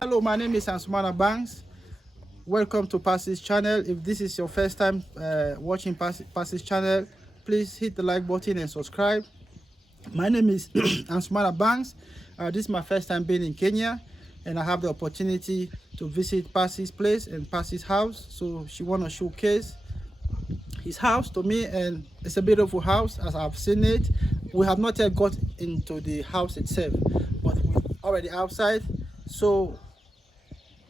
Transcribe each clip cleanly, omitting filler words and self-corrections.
Hello, my name is Ansumana Banks. Welcome to Passy's channel. If this is your first time watching Passy's channel, please hit the like button and subscribe. My name is Ansumana Banks. This is my first time being in Kenya, and I have the opportunity to visit Passy's place and Passy's house. So she want to showcase his house to me, and it's a beautiful house as I've seen it. We have not yet got into the house itself, but we're already outside. So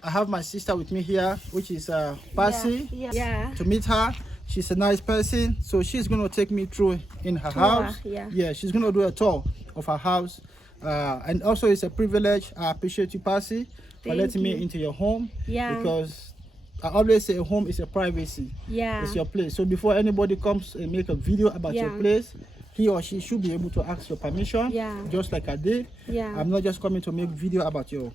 I have my sister with me here, which is Passy. Yeah. To meet her. She's a nice person, so she's going to take me through in her house. Yeah, she's going to do a tour of her house. And also it's a privilege. I appreciate you, Passy, for letting me into your home. Because I always say a home is a privacy. It's your place. So before anybody comes and make a video about your place, he or she should be able to ask your permission, just like I did. I'm not just coming to make video about your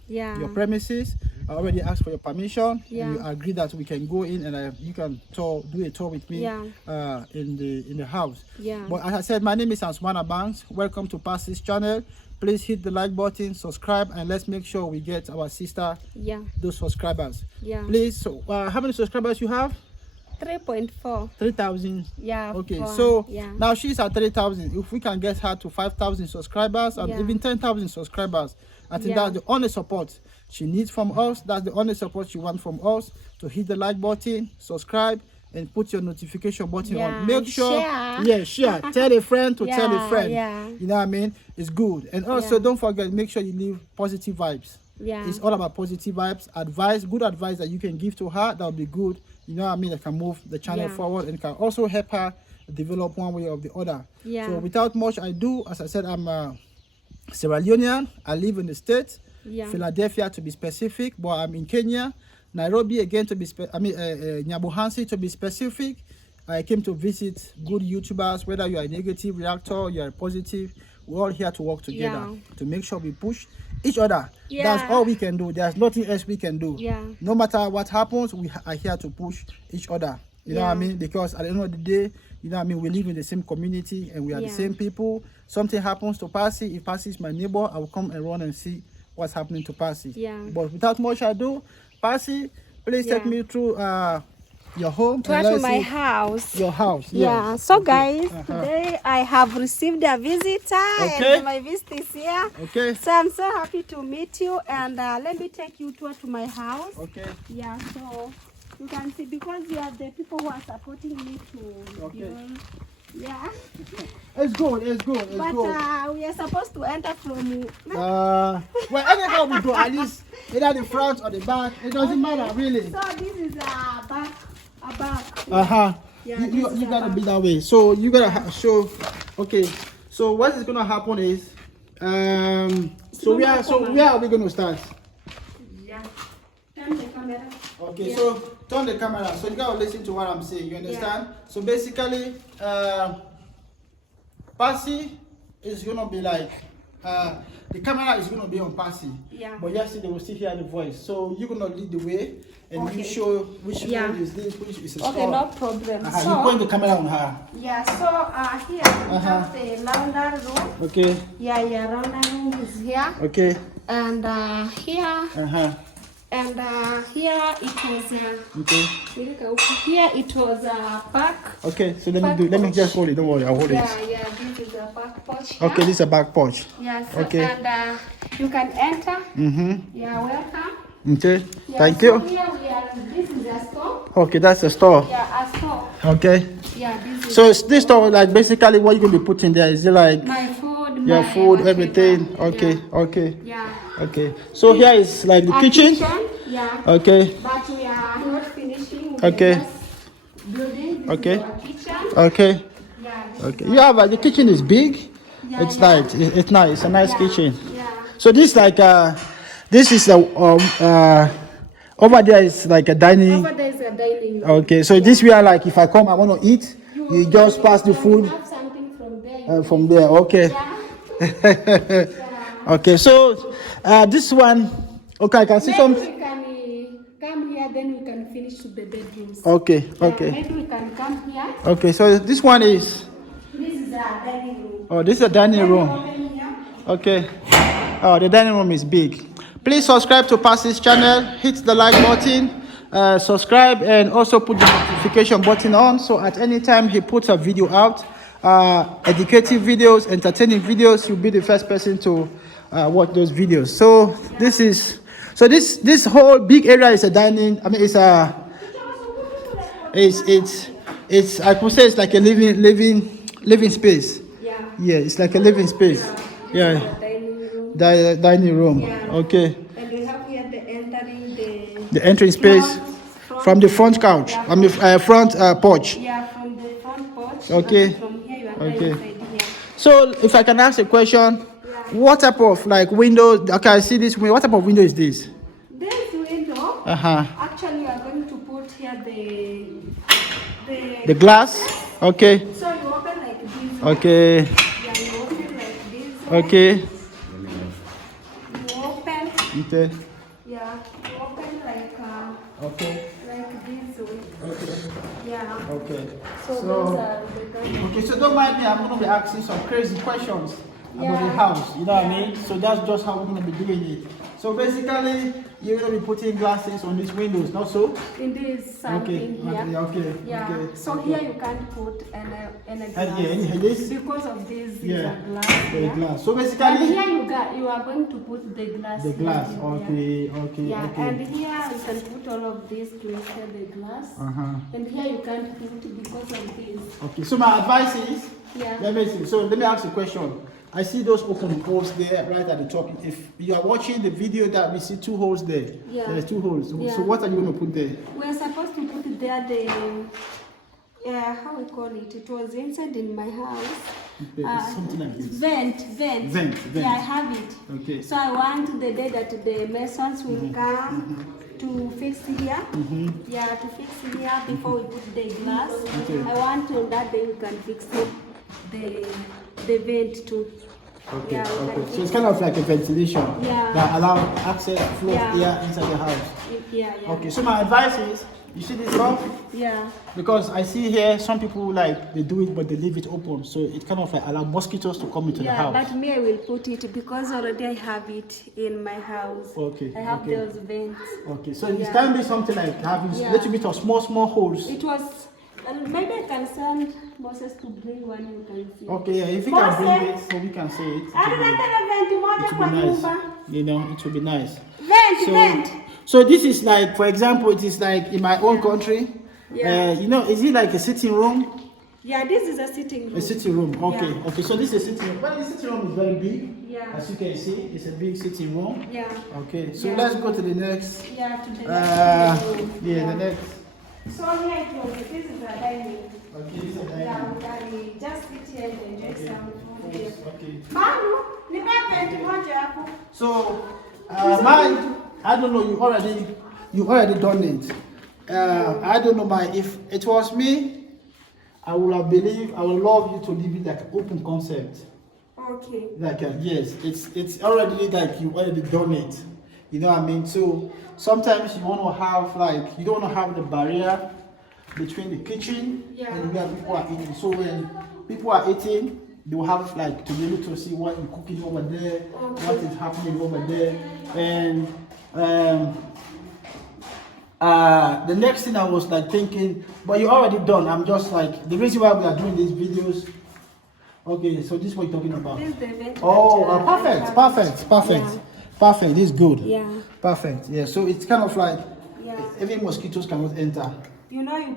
premises. I already asked for your permission, and you agree that we can go in and you can do a tour with me in the house. But as I said, my name is Ansumana Banks. Welcome to Passy's channel. Please hit the like button, subscribe, and let's make sure we get our sister those subscribers. Please. So how many subscribers you have? 3.4. 3,000. Okay, 4, so now she's at 3,000. If we can get her to 5,000 subscribers and even 10,000 subscribers, I think that's the only support she needs from us. That's the only support she wants from us. To hit the like button, subscribe, and put your notification button on. Make sure, share. Tell a friend to tell a friend. You know what I mean? It's good. And also, don't forget, make sure you leave positive vibes. It's all about positive vibes, advice, good advice that you can give to her. That would be good. You know what I mean? That can move the channel forward and can also help her develop one way or the other. So without much ado, as I said, I'm a Sierra Leonean. I live in the States, Philadelphia to be specific, but I'm in Kenya, Nairobi again to be Nyabohansi to be specific. I came to visit good YouTubers, whether you are a negative reactor, you are a positive. We're all here to work together to make sure we push each other. That's all we can do. There's nothing else we can do. No matter what happens, we are here to push each other. You know what I mean? Because at the end of the day, you know what I mean, we live in the same community and we are the same people. Something happens to Passy. If Passy is my neighbor, I will come and run and see what's happening to Passy. But without much ado, Passy, please take me through your home. To my house. Your house. So guys, today I have received a visitor and my visitor is here. So I'm so happy to meet you, and let me take you to my house. So you can see, because you are the people who are supporting me to build. It's good. But we are supposed to enter from well, anyhow we go, at least either the front or the back, it doesn't matter really. So this is a back. You gotta be that way. So you gotta show. Okay, so what is gonna happen is where are we gonna start? Turn the camera. Okay, so turn the camera, so you gotta listen to what I'm saying, you understand? So basically Passy is gonna be like the camera is gonna be on Passy, but yesterday they will still hear the voice. So you're gonna lead the way and you show which room is this, which is a store. No problem. So you point the camera on her. So here we have the laundry room. Okay. Laundry room is here. Okay. And here. And here it was here it was a back. Okay, so let me just hold it. Don't worry, I'll hold it. This is a back porch here. Okay, this is a back porch. So, and you can enter. Welcome. Okay, thank you. So here we are. This is a store. Okay, that's a store. A store. Okay. This is so is this store like basically what you're gonna be putting there? Is it like my food? Your food, everything. Okay. Okay. So here is like the kitchen. Okay. But we are not finishing. Okay. Building. Okay. Okay. You have the kitchen is big. It's nice. It's nice. It's a nice kitchen. So this like this is a over there is like a dining. Over there is a dining room. Okay. So this where like if I come I want to eat, you just pass the food. Have something from there. From there. Okay. Okay. So this one. Okay, I can see some. We can come here, then we can finish to the bedrooms. Okay. Maybe we can come here. Okay, so this one is. This is a dining room. Oh, this is a dining room. Open here. Okay. Oh, the dining room is big. Please subscribe to Passy's channel, hit the like button, subscribe, and also put the notification button on, so at any time he puts a video out, educative videos, entertaining videos, you'll be the first person to watch those videos. So this whole big area is a dining, I mean it's I could say it's like a living space. Yeah, it's like a living space. Yeah. Dining room. Yeah. Okay. And we have here the entry space from the front couch. Yeah, I mean, front porch. Yeah, from the front porch. Okay. And from here you are Okay. inside here. So, if I can ask a question, what type of like windows? Okay, I see this window. What type of window is this? This window. Actually, you are going to put here the glass. Okay. So you open like this. Okay. Yeah, you open like this. Okay. You open. Okay. Yeah, you open like Okay. like this way. Okay. Yeah. Okay. So those are the kind of. Okay, so don't mind me, I'm going to be asking some crazy questions about the house, you know what I mean? So that's just how we're going to be doing it. So basically, you're going to be putting glasses on these windows, not so? In this something here. Okay. So here you can't put any glass. This? Because of this is Yeah. a glass. The Yeah. glass. So And basically, here you are going to put the glass. the glass. here. Okay. Yeah, and here you can put all of this to inside the glass. And here you can't put because of this. Okay, so my advice is, Yeah. let me ask you a question. I see those open holes there right at the top. If you are watching the video that we see 2 holes there, Yeah. there's 2 holes. Yeah. So what are you going to put there? We're supposed to put there the how we call it. It was inside in my house. Something like this. Vent. Yeah, I have it. Okay. So I want the day that the masons will come to fix here. Yeah, to fix here before we put the glass. Okay. I want on that day we can fix the vent too. Okay, Yeah, we can okay. So fix it's kind of like a ventilation Yeah. that allow access flow of Yeah. air inside the house. it. Yeah. Okay, so my advice is, you see this roof? Yeah. Because I see here some people like they do it but they leave it open, so it kind of like allow mosquitoes to come into the Yeah, house. but me I will put it because already I have it in my house. Okay, I have okay. those vents. Okay, so it Yeah. can be something like having Yeah. little bit of small holes. It was, maybe I can send Moses to bring one you can see. Okay, yeah, if you can bring it so we can see it. It will be nice. You know, it will be nice. Vent. So this is like, for example, it is like in my own country. Yeah. You know, is it like a sitting room? Yeah, this is a sitting room. A sitting room. Okay. Yeah. Okay. So this is a sitting room. But the sitting room is very big. Yeah. As you can see, it's a big sitting room. Yeah. Okay. So Yeah. let's go to the next. Yeah, to the Uh, next room. yeah, the next. So here it was. This is a dining. Okay, this is a dining Yeah, room. we can just sit here and enjoy some food here. Okay. Manu, nipe vent moja hapo. So, mine, I don't know. You already done it. I don't know. If it was me, I would love you to leave it like an open concept. Okay. Like yes, it's already like you already done it. You know what I mean? So sometimes you want to have like you don't want to have the barrier between the kitchen and where people are eating. So when people are eating, they will have like to be able to see what you're cooking over there, what is happening over there, and the next thing I was like thinking, but you're already done. I'm just like the reason why we are doing these videos. Okay, so this is what you're talking about. This is the vent. Perfect. This is good. Yeah. Perfect. Yeah. So it's kind of like Yeah. even mosquitoes cannot enter. You know, you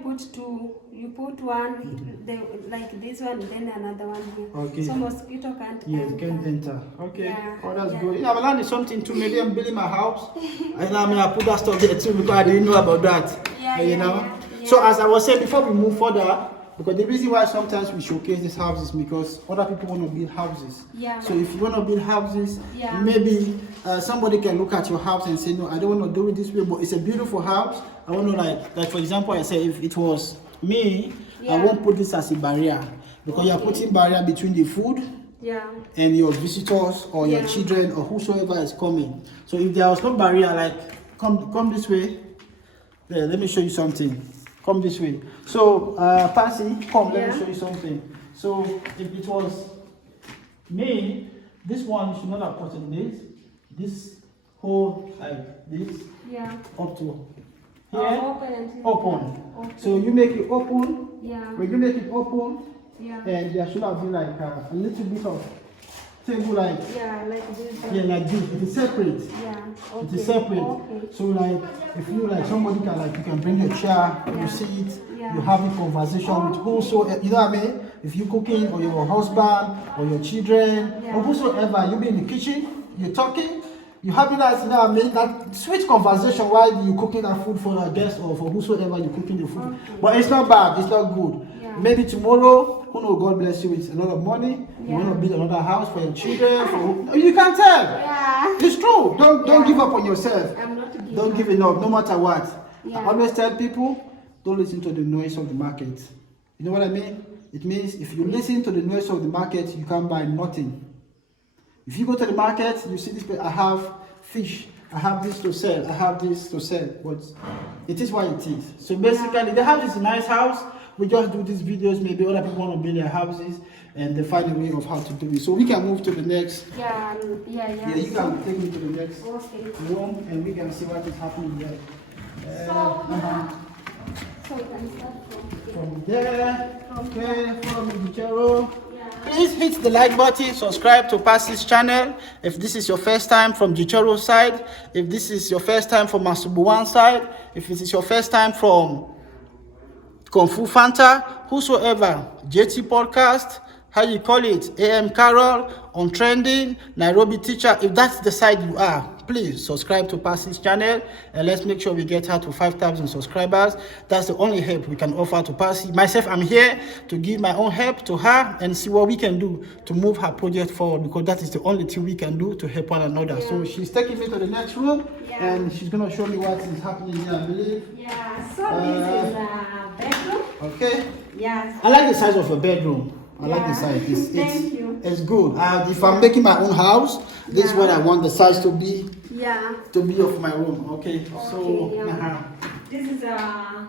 put one, like this one, then another one here. Okay. So mosquito can't Yes, enter. can enter. Okay. Yeah, Oh, that's yeah. good. Yeah, I've learned something too. Maybe I'm building my house. And I mean, I put that stuff there too because I didn't know about that. Yeah, you yeah, know. yeah. So as I was saying before we move further, because the reason why sometimes we showcase these houses because other people want to build houses. Yeah. So if you want to build houses, Yeah. maybe somebody can look at your house and say, no, I don't want to do it this way, but it's a beautiful house. I want to like for example, I say if it was me, I Yeah. won't put this as a barrier because you're putting barrier between the food Yeah. and your visitors or your Yeah. children or whosoever is coming. So if there was no barrier, like come this way. There, let me show you something. Come this way. So Passy, come, let me show you something. So if it was me, this one you should not have put in this hold like this. Yeah. Up to here. Open. Open. So you make it open. Yeah. When you make it open, yeah. And there should have been like a little bit of table like. Yeah, like this. Yeah, like this. It is separate. Yeah. Okay. It is separate. Okay. So like, if you like somebody can like, you can bring your chair, you sit, you have a conversation with whosoever, you know what I mean? If you're cooking, or your husband, or your children, or whosoever, you be in the kitchen, you're talking, you having that, you know what I mean? That sweet conversation while you're cooking that food for a guest or for whosoever you're cooking the food. Okay. But it's not bad, it's not good. Yeah. Maybe tomorrow, who knows, God bless you with a lot of money. You want to build another house for your children. You can tell. Yeah. It's true. Don't give up on yourself. I'm not giving Don't give it up, no matter what. I always tell people, don't listen to the noise of the market. You know what I mean? It means if you listen to the noise of the market, you can buy nothing. If you go to the market, you see this, I have fish, I have this to sell, I have this to sell, but it is what it is. So basically, the house is a nice house. We just do these videos, maybe other people want to build their houses, and they find a way of how to do it. So we can move to the next. Yeah, you can take me to the next room, and we can see what is happening there. So we can start from there. Okay, from Gichoro. Please hit the like button, subscribe to Passy's channel if this is your first time from Gichoro side, if this is your first time from Masubuwan side, if this is your first time from Kung Fu Fanta, whosoever, JT Podcast, how you call it, AM Carol, On Trending, Nairobi Teacher, if that's the side you are, please subscribe to Passy's channel and let's make sure we get her to 5,000 subscribers. That's the only help we can offer to Passy. Myself, I'm here to give my own help to her and see what we can do to move her project forward, because that is the only thing we can do to help one another. So she's taking me to the next room and she's going to show me what is happening here, I believe. Yeah, so this is a bedroom. Okay. Yes. I like the size of your bedroom. I like the size. Thank you. It's good. If I'm making my own house, this is what I want the size to be. Yeah. To be of my room. Okay. So. This is a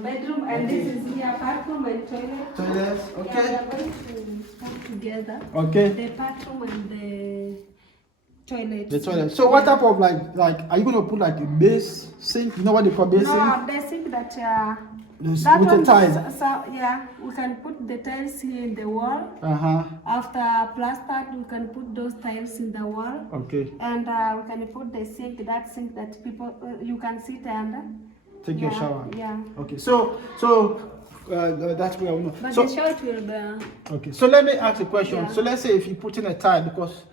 bedroom, and this is here bathroom and toilet. Toilet. Okay. Yeah, we are going to come together. Okay. The bathroom and the toilet. The toilet. So what type of like are you gonna put like a base sink? You know what they call base sink? No, the sink that with the tiles. So yeah, we can put the tiles here in the wall. After plastered, we can put those tiles in the wall. Okay. And we can put the sink, that sink that people you can sit and take your shower. Yeah. Okay. So that's where I know. But the shower will be. Okay. So let me ask a question. Yeah. So let's say if you put in a tile, because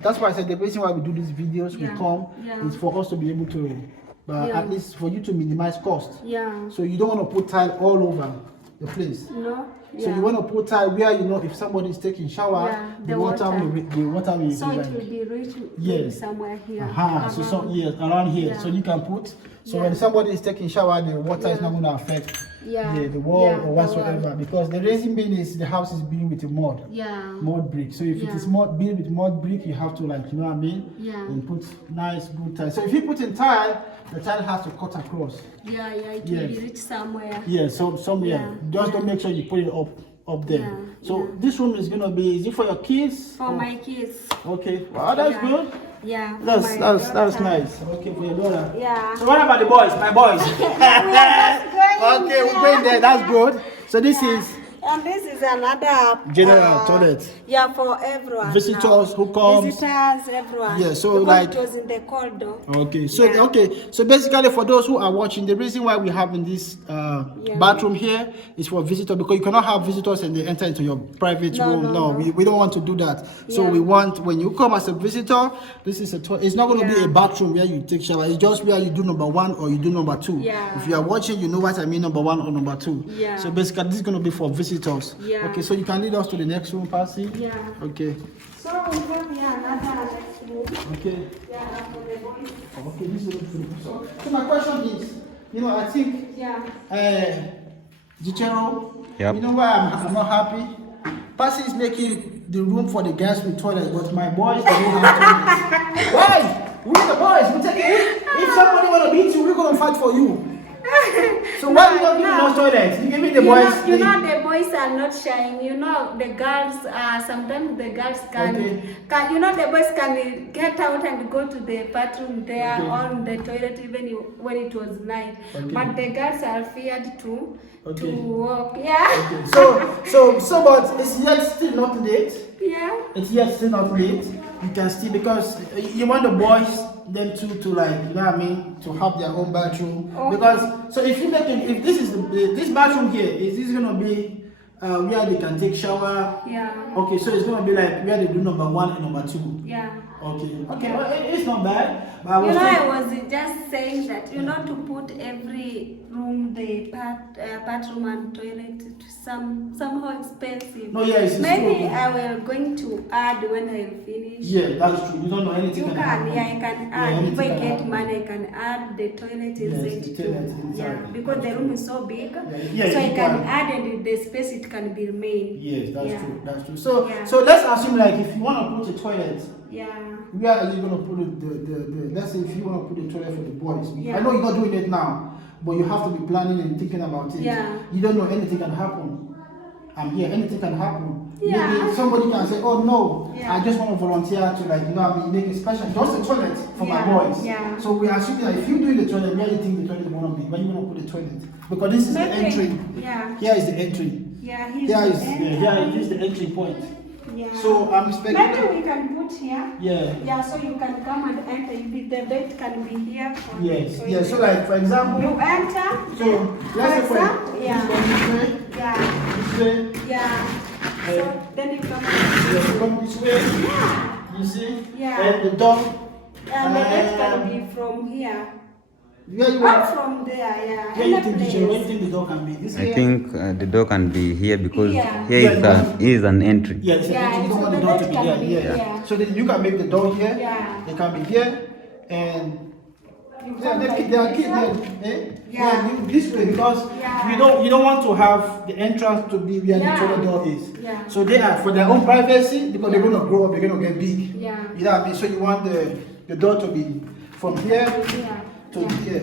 that's why I said the reason why we do these videos, we come, is for us to be able to. At least for you to minimize cost. Yeah. So you don't want to put tile all over the place. No. So you want to put tile where you know if somebody is taking shower, the water will. So it will be reaching somewhere here. Around here. Yeah. So you can put. So when somebody is taking shower, the water is not going to affect the wall or whatsoever, because the reason being is the house is built with a mud brick. So if it is built with mud brick, you have to, like, you know what I mean, and put nice good tile. So if you put in tile, the tile has to cut across. It will be reach somewhere. So somewhere. Just don't make sure you put it up there. So this room is gonna be, is it for your kids? For my kids. Okay. Wow, that's good. Yeah. That's nice. Okay, for your daughter. Yeah. So what about the boys? My boys. Okay, we're going there. That's good. So this is. And this is another general toilet. Yeah, for everyone. Visitors who come. Visitors, everyone. Yeah, so because like. It was in the corridor. Okay, so so basically for those who are watching, the reason why we have in this bathroom here is for visitors, because you cannot have visitors and they enter into your private room. No. We don't want to do that. So we want, when you come as a visitor, this is a toilet. It's not going to be a bathroom where you take shower. It's just where you do number 1 or you do number 2. Yeah. If you are watching, you know what I mean, number 1 or number 2. Yeah. So basically this is going to be for visitors. Yeah. Okay, so you can lead us to the next room, Passy. Yeah. Okay. So we have here another next room. Okay. Yeah, for the boys. Okay, this is for the so my question is, I think Gichoro, you know why I'm not happy? Passy is making the room for the guests with toilet, but my boys they don't have toilets. Why? We the boys, we take it. If somebody wanna beat you, we're gonna fight for you. So why you not giving us toilets? You giving the boys? You know the boys are not shying. You know the girls. Sometimes the girls can. You know the boys can get out and go to the bathroom there on the toilet even when it was night. But the girls are feared to walk. Yeah. But it's yet still not late. Yeah. It's yet still not late. You can still, because you want the boys them to like, you know what I mean, to have their own bathroom. Because so if you make it, if this is this bathroom here, is this gonna be where they can take shower? Yeah. Okay, so it's gonna be like where they do number 1 and number 2. Yeah. Okay. Well, it's not bad. But I was just saying that to put every room, the bathroom and toilet, somehow expensive. No, yeah, it's maybe true. I will going to add when I finish. Yeah, that's true. You don't know anything. I can add. If I get money, I can add the toilet inside too. Yeah, because the room is so big, so I can add and the space it can be remain. Yes, that's true. That's true. So let's assume like if you want to put a toilet. Yeah. Where are you gonna put the let's say if you want to put a toilet for the boys? Yeah. I know you're not doing it now, but you have to be planning and thinking about it. Yeah. You don't know anything can happen. I'm here, anything can happen. Yeah. Maybe somebody can say, oh no, yeah. I just want to volunteer to make a special just a toilet for my boys. Yeah. So we are assuming that if you do the toilet, where do you think the toilet is gonna be? Where you wanna put the toilet? Because this is the entry. Yeah. Here is the entry. Yeah, here is the entry point. Yeah. So I'm expecting. Maybe we can put here. Yeah. Yeah, so you can come and enter. The bed can be here. Yes. Yeah. So like for example. You enter. So let's say for yeah. This way. Yeah. This way. Yeah. So then you come. You come this way. Yeah. You see. Yeah. And the door. And the bed can be from here. Where you want? From there, yeah. Where you think the door can be? This I think the door can be here because here is an entry. Yeah, it's an entry. You don't want the door to be there. Yeah. So then you can make the door here. Yeah. They can be here, and they are kids. This way because you don't want to have the entrance to be where the toilet door is. Yeah. So they are for their own privacy because they're gonna grow up. They're gonna get big. Yeah. You know what I mean? So you want the door to be from here. To here,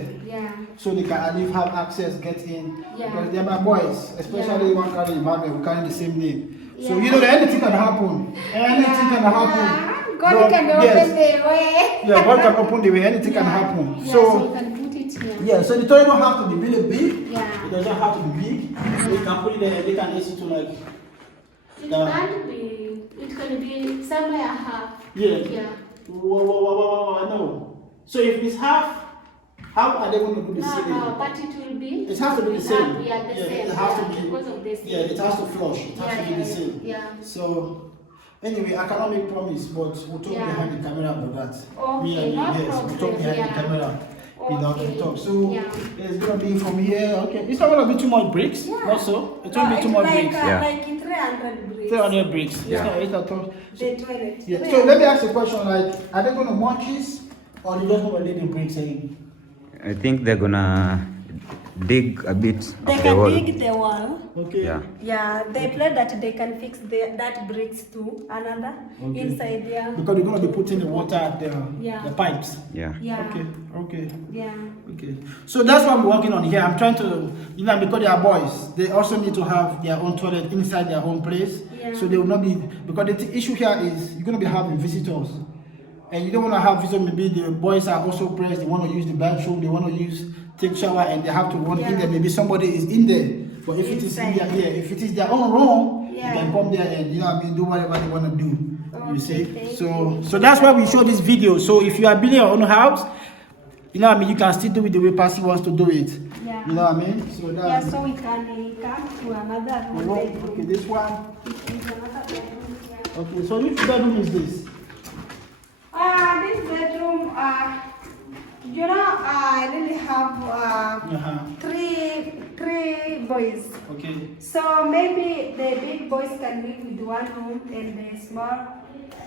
so they can at least have access, get in, because they're my boys, especially one carry Emmanuel, we carry the same name. So you know that anything can happen. Anything can happen. God can open the way. Yeah, God can open the way. Anything can happen. So you can put it here. Yeah, so the toilet don't have to be really big. Yeah. It doesn't have to be big. They can put it there. They can AC to like. It can be. It can be somewhere half. Yeah. No. So if it's half. How are they going to do the same? No, but it will be. It has to be the same. The same. It has to be. Because of this. Yeah, it has to flush. It has to be the same. Yeah. So, anyway, I cannot make promise, but we'll talk behind the camera about that. Okay, no problem. We'll talk behind the camera. Okay. We talk. So, it's going to be from here. Okay, it's not going to be too much bricks. Also, it won't be too much bricks. Like 300 bricks. 300 bricks. Yeah. It's not. The toilet. Yeah. So let me ask a question. Like, are they going to mortgage or they just going to leave the bricks in? I think they're gonna dig a bit of they the can wall. dig the wall. Okay. Yeah, they play that they can fix that bricks to another inside there. Because they're going to be putting the water, the pipes. Yeah. Okay. Yeah. Okay. So that's what I'm working on here. I'm trying to, because they are boys, they also need to have their own toilet inside their own place. Yeah. So they will not be, because the issue here is you're going to be having visitors. And you don't want to have visitors, maybe the boys are also pressed, they want to use the bathroom, they want to take shower and they have to run in there. Maybe somebody is in there. But if it is if it is their own room, you can come there and do whatever they want to do. You see? So that's why we show this video. So if you are building your own house, you can still do it the way Passy wants to do it. Yeah. You know what I mean? So that's so we can come to another room. okay, this one. Okay, so which bedroom is this? This bedroom, I really have three boys. Okay. So maybe the big boys can live with one room and the small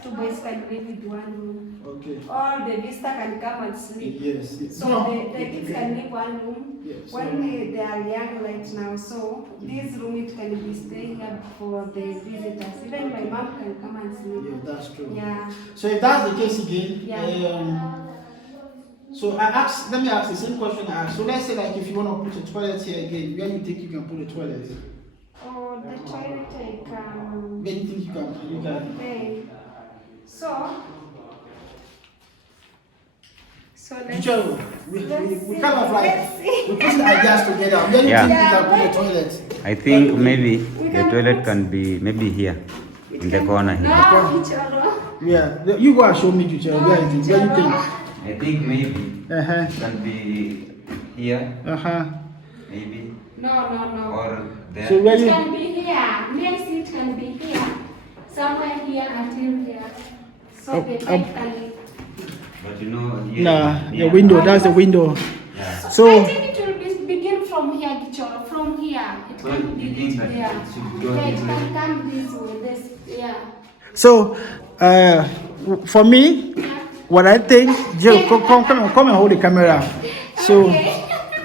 2 boys can live with one room. Okay. Or the visitor can come and sleep. Yes. So the kids can live one room when they are young right now. So this room it can be staying here for the visitors. Even my mom can come and sleep. Yeah, that's true. Yeah. So if that's the case again, So let me ask the same question I asked. So let's say like if you want to put a toilet here again, where you think you can put a toilet? Oh, the toilet I can. Where you think you can? Okay. So let's we kind of like we put the ideas together. Where you think you can put a toilet? I think maybe the toilet can be maybe here in the corner here. Yeah, you go and show me, Gichoro. Where you think? I think maybe can be here. Maybe. No. Or there. So where it can be here. Next it can be here. Somewhere here until here. So the bed can. But you know. Nah, the window. That's the window. Yeah. So I think it will begin from here, Gichoro. From here. It can begin there. Yeah, it can come this way. This, yeah. So, for me, what I think, Jill, come and hold the camera. So,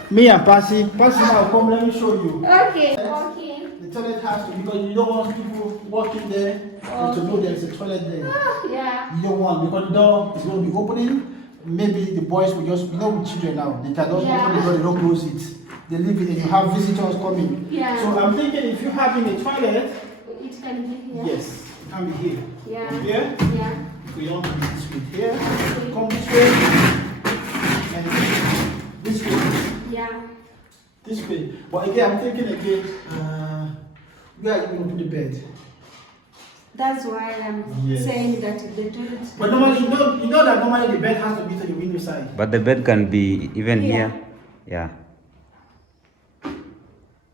me and Patsy now come. Let me show you. Okay. The toilet has to, because you don't want people walking there and to know there's a toilet there. Yeah. You don't want, because the door is going to be opening. Maybe the boys will just, with children now, they can just open the door, they don't close it. They leave it and you have visitors coming. Yeah. So I'm thinking if you're having a toilet, it can be here. yes, it can be here. Yeah. Here. Yeah. If we want to be this way here, come this way, and this way. Yeah. This way. But again, I'm thinking again, where are you going to put the bed? That's why I'm saying that the toilet. But normally, you know that normally the bed has to be to the window side. But the bed can be even here. Yeah.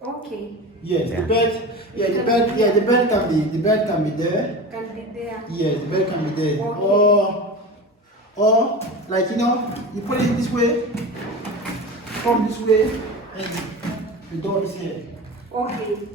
Okay. Yes, Yeah. the bed. Yeah, the bed can be there. Can be there. Yes, the bed can be there. Okay. Or like you put it this way, come this way, and the door is here. Okay.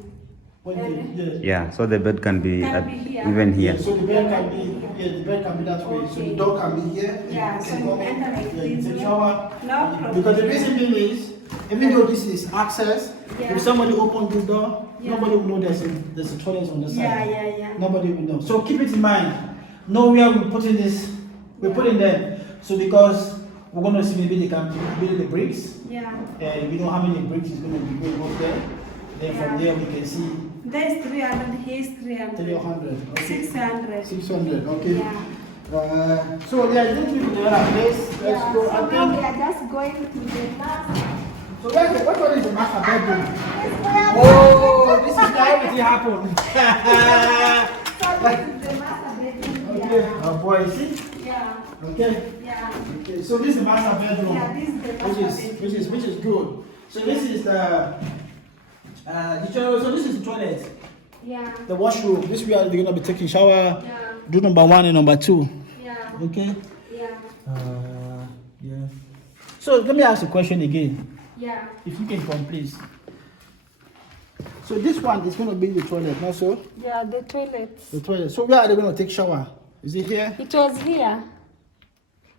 Yeah. So the bed can be here. even here. Yeah, so the bed can be that way. So the door can be here. Yeah, so you enter like this. Take shower. No problem. Because the reason being is, even though this is access, if somebody opens this door, nobody will know there's a toilet on the side. Yeah. Nobody will know. So keep it in mind. Know where we're putting this. We're putting them. So because we're going to see maybe they can build the bricks. Yeah. And we know how many bricks is going to be going up there. Then from there we can see. There's 300, here's 300. 300. Okay. 600. 600. Okay. Yeah. So there is going to be another place. Let's go. So now we are just going to the last. So what one is the master bedroom? Oh, this is how everything happened. So this is the master bedroom. Okay. Oh boy, see? Yeah. Okay. Yeah. Okay. So this is the master bedroom. Yeah, this is the master bedroom. Which is good. So this is the so this is the toilet. Yeah. The washroom. This is where they're gonna be taking shower. Yeah. Do number 1 and number 2. Yeah. Okay. Yeah. Yeah. So let me ask a question again. Yeah. If you can come, please. So this one is gonna be the toilet, not so? Yeah, the toilet. The toilet. So where are they gonna take shower? Is it here? It was here.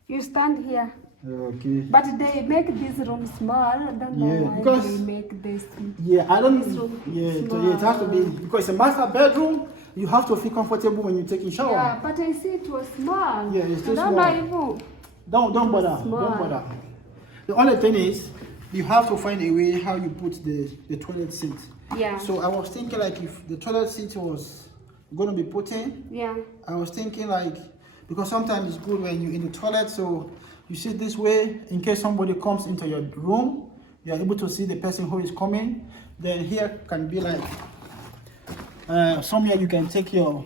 You stand here. Okay. But they make this room small. I don't know why because they make this. Yeah, I don't. This room It has to be because it's a master bedroom. You have to feel comfortable when you're taking shower. Yeah, but I see it was small. Yeah, it's too I don't know even. Don't bother. Don't bother. The only thing is, you have to find a way how you put the toilet seat. Yeah. So I was thinking like if the toilet seat was going to be put in. Yeah. I was thinking like because sometimes it's good when you're in the toilet, so you sit this way in case somebody comes into your room, you're able to see the person who is coming. Then here can be like somewhere you can take your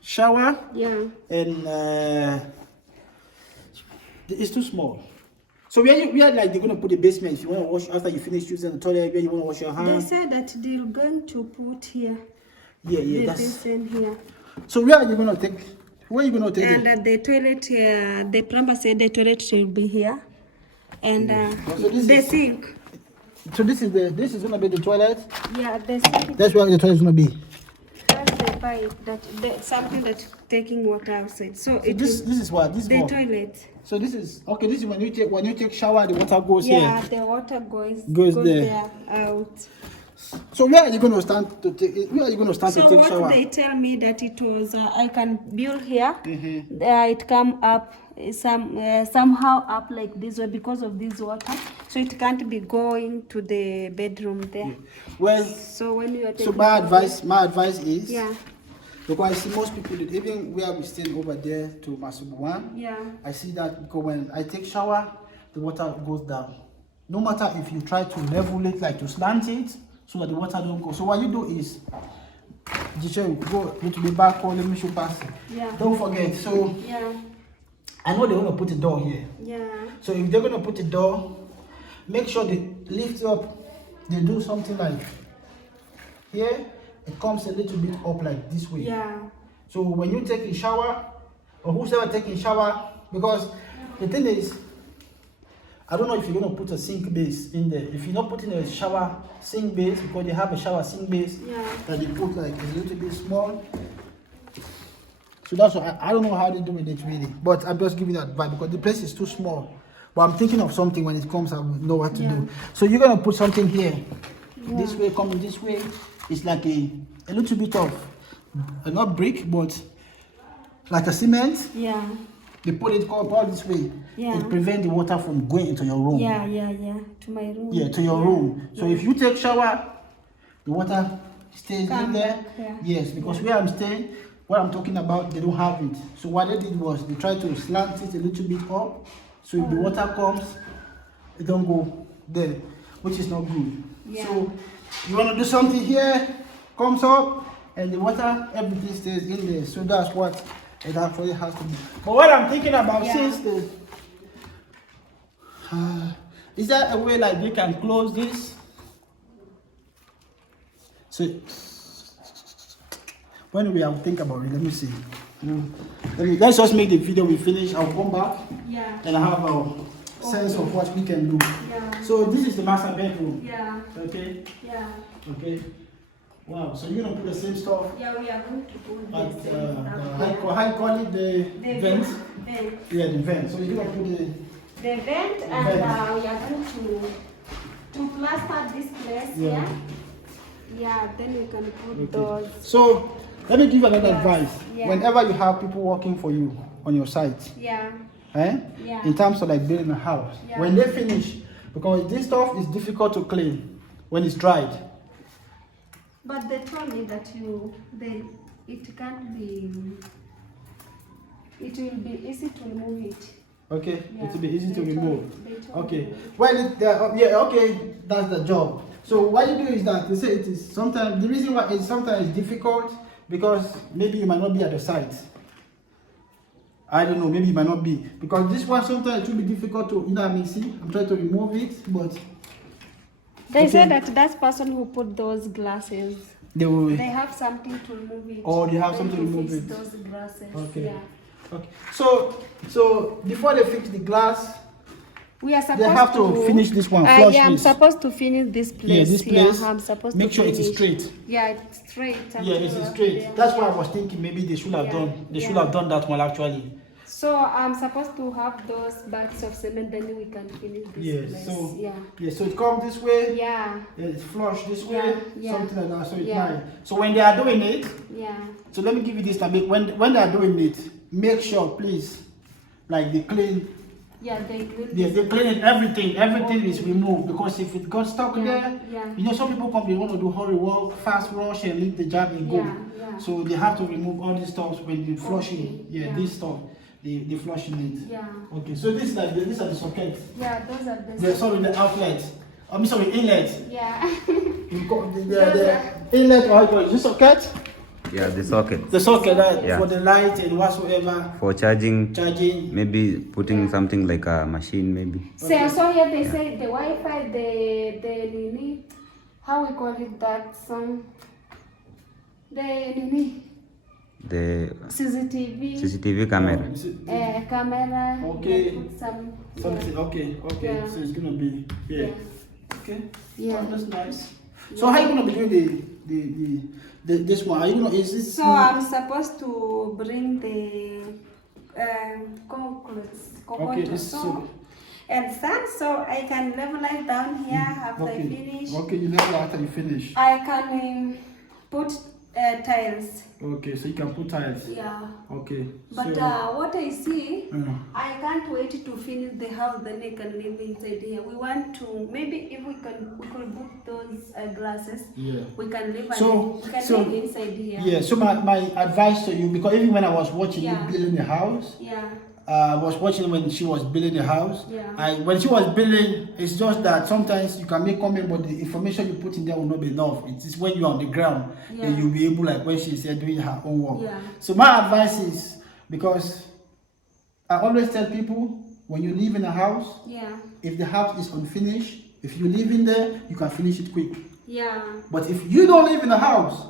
shower. Yeah. And it's too small. So we are like they're gonna put the basement. If you want to wash after you finish using the toilet, where you want to wash your hands. They said that they're going to put here. Yeah, that's basin here. So where are you gonna take? Where are you gonna take and it? The toilet, the plumber said the toilet should be here, and So the sink. So this is gonna be the toilet. Yeah, the sink. That's where the toilet is gonna be. That's the pipe something that taking water outside. So this is what this is the for. toilet. So this is okay. This is when you take shower, the water goes here. Yeah, the water goes there out. So where are you going to stand to take? Where are you going to stand to take shower? So what they tell me that it was I can build here. Mm-hmm. It come up somehow up like this way because of this water, so it can't be going to the bedroom there. Yeah. Well, so when you are so my advice is, yeah, because I see most people, even where we stay over there to Masubuwan, yeah, I see that because when I take shower, the water goes down. No matter if you try to level it, like to slant it, so that the water don't go. So what you do is, Gichoro, go to the back hall, let me show pass. yeah. Don't forget. So Yeah. I know they're gonna put a door here. Yeah. So if they're gonna put a door, make sure they lift up. They do something like here. It comes a little bit up like this way. Yeah. So when you take a shower, or who's ever taking shower, because the thing is, I don't know if you're gonna put a sink base in there. If you're not putting a shower sink base, because they have a shower sink base that they put like a little bit small. So that's what I don't know how they do it really, but I'm just giving advice because the place is too small. But I'm thinking of something when it comes, I will know what to do. So you're gonna put something here, this way, coming this way. It's like a little bit of not brick, but like a cement. Yeah. They put it all this way. Yeah. It prevents the water from going into your room. Yeah. To my room. Yeah, to your room. So if you take shower, the water stays in there. Yes, because where I'm staying, what I'm talking about, they don't have it. So what they did was they tried to slant it a little bit up, so if the water comes, it don't go there, which is not good. Yeah. So you want to do something here, comes up, and the water, everything stays in there. So that's what it actually has to be. But what I'm thinking about, since the is there a way like they can close this? So when we have think about it, let me see. Let's just make the video we finish. I'll come back and I have a sense of what we can do. So this is the master bedroom. Okay. Okay. Wow. So you're gonna put the same stuff. Yeah, we are going to do At this. how you call it, the vent? Vent. Yeah, the vent. So you're gonna put the vent, and we are going to plaster this place here. Yeah, then we can put those. So let me give you another advice. Whenever you have people working for you on your site, in terms of like building a house, when they finish, because this stuff is difficult to clean when it's dried. But they told me that it can't be. It will be easy to remove it. Okay, it will be easy to remove. Okay, well, okay, that's the job. So what you do is that they say it is sometimes, the reason why it's sometimes difficult because maybe you might not be at the site. I don't know, maybe you might not be, because this one sometimes it will be difficult to, you know what I mean, see, I'm trying to remove it, but they said that person who put those glasses, they have something to remove it. Oh, they have something to remove it. Those glasses. Okay. Yeah. Okay. So before they fix the glass, we are supposed they have to finish this one. Flush I'm this. supposed to finish this place. Yeah, this place. I'm supposed make to sure finish. it is straight. Yeah, it's straight. Yeah, it is straight. That's why I was thinking maybe they should have done. They should have done that one actually. So I'm supposed to have those bags of cement, then we can finish this place. So so it comes this way. Yeah. It's flush this way. Yeah. Something like that. So it's nice. So when they are doing it. Yeah. So let me give you this. When they are doing it, make sure please, like they clean. Yeah, they clean. Yeah, they clean it. Everything is removed, because if it got stuck there, you know, some people come, they want to do hurry work, fast rush and leave the job and go. So they have to remove all these stuff when they flushing. This stuff. They flushing it. Yeah. Okay, so these are the sockets. Yeah, those are the. Yeah, sorry, the outlet. I'm sorry, inlet. Yeah. The inlet, or how you call it, the socket. Yeah, the socket. The socket, right? For the light and whatsoever. For charging. Maybe putting something like a machine, maybe. So here they say the Wi-Fi, the how we call it that the CCTV camera. Camera. Okay. Something. Okay. So it's gonna be Okay. Yeah. Oh, that's nice. So how are you gonna be doing this one? Are you gonna So I'm supposed to bring the concrete and sand, so I can level it down here after I finish. Okay, you level after you finish. I can put tiles. Okay, so you can put tiles. Yeah. Okay. But so, what I see, I can't wait to finish the house, then I can live inside here. We want to, maybe if we could put those glasses, we can live, live inside here. Yeah, so my advice to you, because even when I was watching you building the house, I was watching when she was building the house. When she was building, it's just that sometimes you can make comment, but the information you put in there will not be enough. It is when you're on the ground that you'll be able, like when she's here doing her own work. So my advice is, because I always tell people, when you live in a house, if the house is unfinished, if you live in there, you can finish it quick. But if you don't live in a house,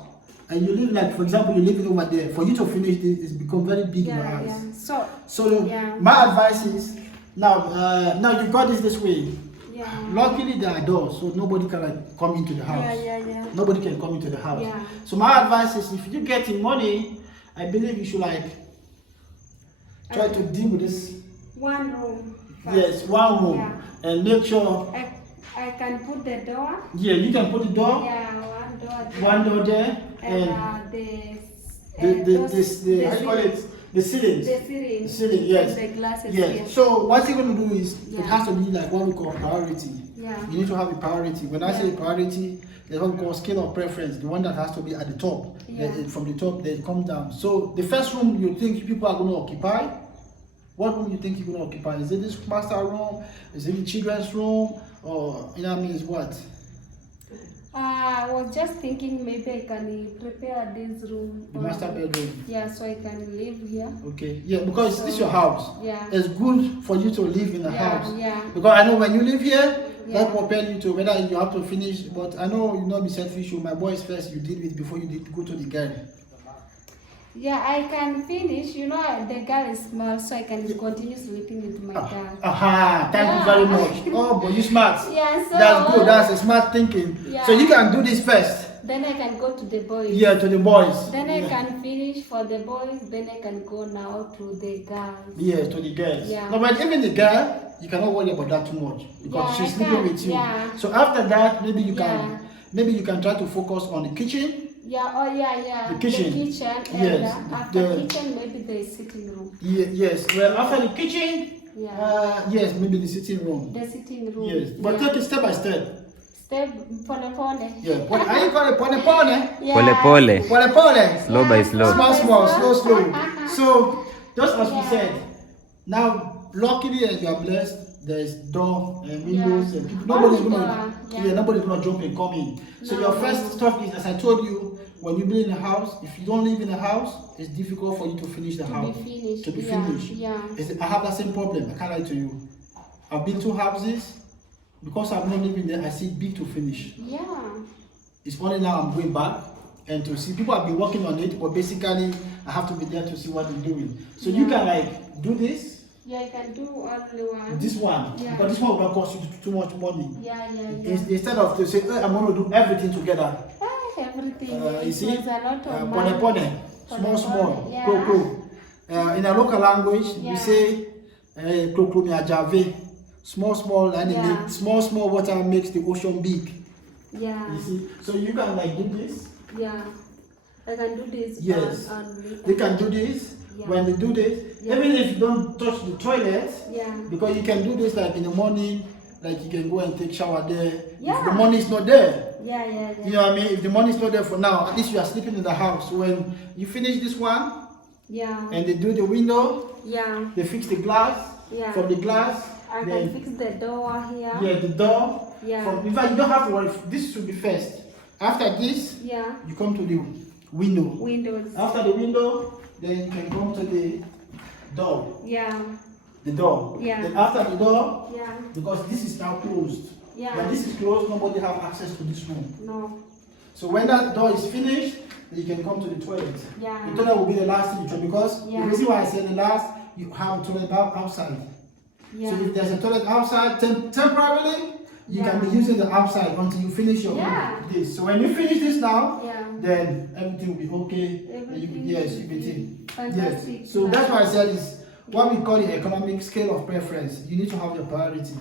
and you live, like for example, you're living over there, for you to finish this, it's become very big in your eyes. So my advice is, now you got this way. Luckily there are doors, so nobody can like come into the house. Nobody can come into the house. So my advice is, if you get in money, I believe you should like try to deal with this. One room. First. Yes, one room, and make sure. I can put the door. Yeah, you can put the door. Yeah, one door there. One door there. And how you call it? The ceiling. The ceiling, yes. And the glasses. Yes. So what you're going to do is, it has to be like what we call priority. You need to have a priority. When I say priority, there's what we call scale of preference, the one that has to be at the top. From the top, then come down. So the first room you think people are going to occupy, what room you think you're going to occupy? Is it this master room? Is it the children's room? Or, you know what I mean, is what? I was just thinking maybe I can prepare this room. The master bedroom. Yeah, so I can live here. Okay. Yeah, because this is your house. Yeah. It's good for you to live in a house. Yeah. Because I know when you live here, that prepare you to whether you have to finish. But I know you not be selfish. My boys first, you deal with before you did go to the girl. Yeah, I can finish. You know, the girl is small, so I can continue sleeping with my girl. Thank you very much. Oh, but you smart. Yeah, so that's good. That's a smart thinking. Yeah. So you can do this first. Then I can go to the boys. Yeah, to the boys. Then I can finish for the boys. Then I can go now to the girls. Yeah, to the girls. Yeah. No, but even the girl, you cannot worry about that too much because she's sleeping with you. Yeah. So after that, maybe you can try to focus on the kitchen. Yeah, The kitchen. And after the kitchen, maybe the sitting room. Yes. Well, after the kitchen, yes, maybe the sitting room. The sitting room. Yes, but take it step by step. Pole. Yeah, I call it pole. Yeah. Pole. Slow by slow. Slow. So, just as we said, now, luckily you are blessed, there's door and windows and people. Nobody's gonna jump and come in. So your first stuff is, as I told you, when you build in a house, if you don't live in a house, it's difficult for you to finish the house. To be finished. Yeah. I have that same problem. I can't lie to you. I've built 2 houses. Because I'm not living there, I see it big to finish. Yeah. It's only now I'm going back and to see people have been working on it, but basically I have to be there to see what they're doing. So you can like do this. Yeah, I can do only one. This one. Yeah. But this one will not cost you too much money. Yeah. Instead of to say, I'm going to do everything together. Everything. You see? A lot of money. Small. Yeah. Koko. In a local language, we say, Koko miajave. Small and small water makes the ocean big. Yeah. You see, so you can like do this. Yeah, I can do this. Yes, they can do this. Yeah. When they do this, even if you don't touch the toilet, because you can do this like in the morning, like you can go and take shower there. Yeah. If the money is not there. Yeah. You know what I mean? If the money is not there for now, at least you are sleeping in the house. When you finish this one, and they do the window, they fix the glass. From the glass. I can fix the door here. Yeah, the door. Yeah. In fact, you don't have to worry. This should be first. After this, you come to the window. Windows. After the window, then you can come to the door. Yeah. The door. Yeah. Then after the door, because this is now closed. Yeah. When this is closed, nobody have access to this room. No. So when that door is finished, then you can come to the toilet. Yeah. The toilet will be the last thing you try because the reason why I said the last, you have a toilet outside. Yeah. So if there's a toilet outside, temporarily, you can be using the outside until you finish your this. So when you finish this now, then everything will be okay. You'll be fantastic. Yes. So that's why I said is what we call the economic scale of preference. You need to have your priority.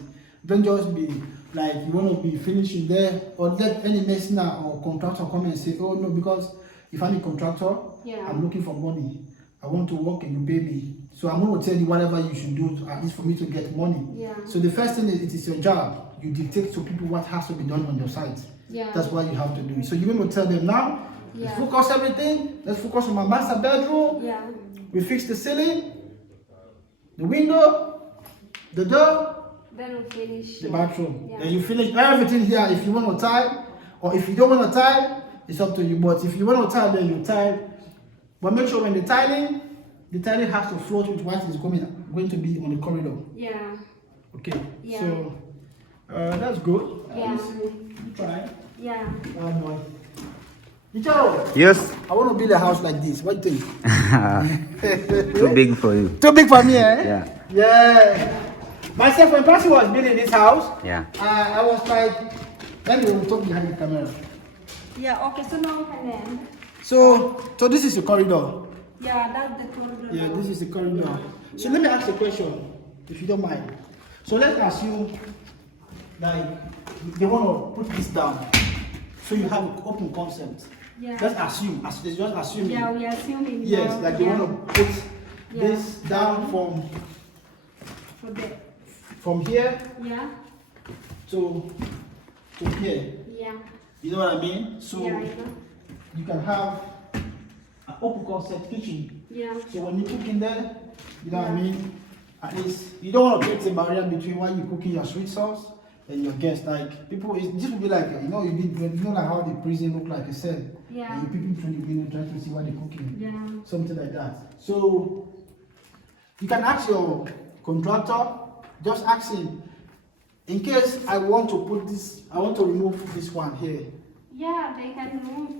Don't just be like you want to be finishing there or let any mercenary or contractor come and say, oh no, because if I'm a contractor, Yeah. I'm looking for money. I want to work and you pay me. So I'm going to tell you whatever you should do, at least for me to get money. Yeah. So the first thing is, it is your job. You dictate to people what has to be done on your site. Yeah. That's what you have to do. So you're going to tell them now, Yeah. let's focus everything. Let's focus on my master bedroom. Yeah. We fix the ceiling, the window, the door, Then we finish the bathroom. Yeah. Then you finish everything here. If you want to tile, or if you don't want to tile, it's up to you. But if you want to tile, then you tile. But make sure when the tiling has to float with what is going to be on the corridor. Yeah. Okay. Yeah. So that's good. Yeah. You try. Yeah. Oh boy. Gichoro, Yes. I want to build a house like this. What do you think? Too big for you. Too big for me, eh? Yeah. Yeah. Myself, when Percy was building this house, Yeah. I was like, let me talk behind the camera. Yeah. Okay. So now we can end. So this is the corridor. Yeah, that's the corridor. Yeah, this is the corridor. So let me ask a question, if you don't mind. So let's assume, like, they want to put this down, so you have an open concept. Yeah. Let's assume, just assuming. Yeah, we are assuming. Yes, now. like they Yeah. want to put Yeah. this down For the. from here Yeah. to here. Yeah. You know what I mean? So Yeah. I know. you can have an open concept kitchen. Yeah. So when you cook in there, you know what I Yeah. mean? At least you don't want to create a barrier between when you cooking your sweet sauce and your guests. Like people, this would be like, you know like how the prison look like a cell. Yeah. And you peeping through the window trying to see what they're cooking. Yeah. Something like that. So you can ask your contractor, just ask him, in case I want to put this, I want to remove this one here. Yeah, they can remove.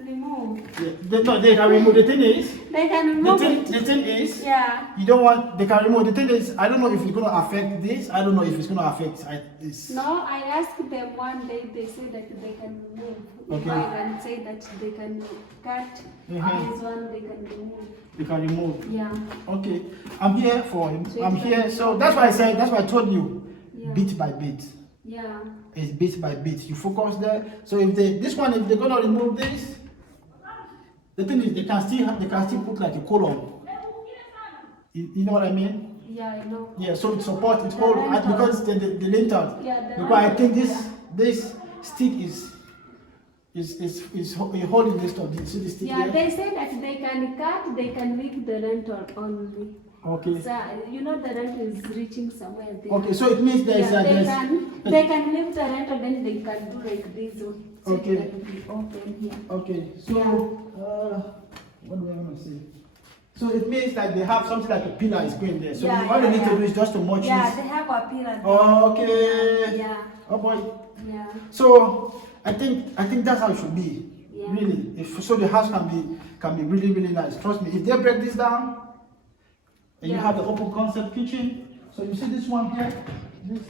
Yeah. They can remove. The thing is, They can remove it. the thing is, Yeah. you don't want, they can remove. The thing is, I don't know if it's going to affect this. I don't know if it's going to affect this. No, I asked them one day, they said that they can remove. Okay. I can say that they can cut. Mhm. This one they can remove. You can remove. Yeah. Okay. I'm here for him. So I'm you here. can- So that's why I said, that's why I told you, Yeah. bit by bit. Yeah. It's bit by bit. You focus there. So if if they're gonna remove this, the thing is they can still put like a column. You know what I mean? Yeah, I know. Yeah. So it supports it The hold lintel. because the lintel. Yeah, the Because I think lintel, this stick is holding this stuff. You see the stick Yeah, here? they say that they can cut, they can leave the rental only. Okay. So you know the rental is reaching somewhere there. Okay. So it means there's Yeah, there's they can leave the rental, then they can do like this one. So Okay. it can be open here. okay. So Yeah. what do I want to say? So it means like they have something like a pillar is going there. So Yeah, what they need to yeah. do is just to merge Yeah, this. they have a pillar. Okay. Yeah, Oh boy. yeah, So I think that's how it should be. Yeah. Really. If so the house can be really, really nice. Trust me. If they break this down and you Yeah. have the open concept kitchen. So you see this one here? This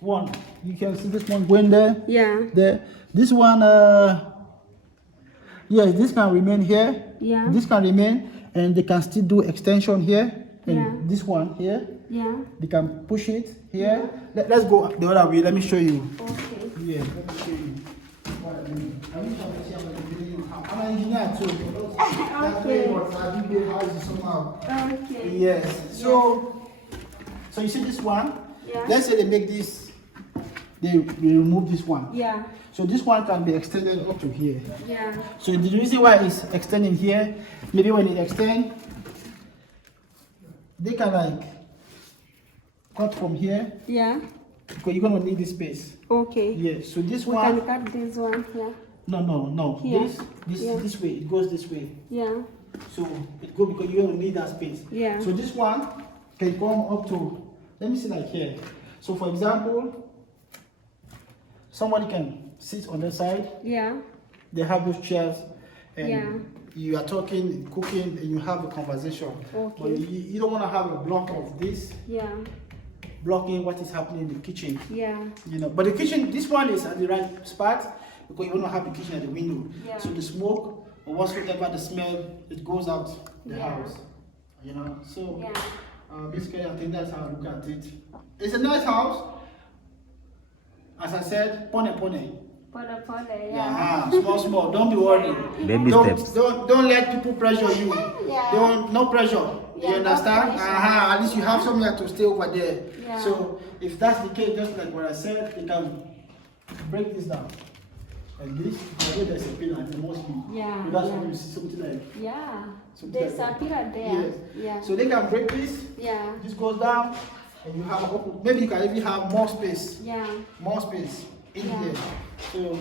one. You can see this one going there. yeah, There. This one yes, this can remain here. Yeah. This can remain and they can still do extension here. And Yeah. this one here. yeah. They can push it here. Let's go the other way. Let me show you. Okay. Yeah, let me show you what I mean. I wish I could see how I'm building. I'm an engineer too. That's Okay. what I do build houses somehow. Okay. Yes. So you see this one? Yeah. Let's say they make this, they remove this one. Yeah, So this one can be extended up to here. yeah, So the reason why it's extending here, maybe when it extend, they can like cut from here yeah. because you're gonna need this space. Okay. Yeah. So this We one. can cut this one here. No. Here. Yeah. This way. It goes this way. Yeah, So it go because you don't need that space. Yeah. So this one can come up to. Let me see like here. So for example, somebody can sit on the side. yeah, They have those chairs, and Yeah. you are talking, cooking, and you have a conversation. Okay. But you don't want to have a block of this yeah, blocking what is happening in the kitchen. yeah, You know, but the kitchen, this one is at the right spot because you want to have the kitchen at the window. Yeah. So the smoke or whatsoever the smell, it goes out the Yeah. house. You know, so yeah. basically, I think that's how I look at it. It's a nice house. As I said, pone. Yeah, small. Don't be worried. Baby steps. Don't let people pressure you. No pressure. You understand? At least you have somewhere to stay over there. So if that's the case, just like what I said, you can break this down. Like this, there's a pillar, there must be. That's when you see something like. There's a pillar there. Yes. So they can break this. This goes down, and you have maybe you can even have more space. More space in there. So,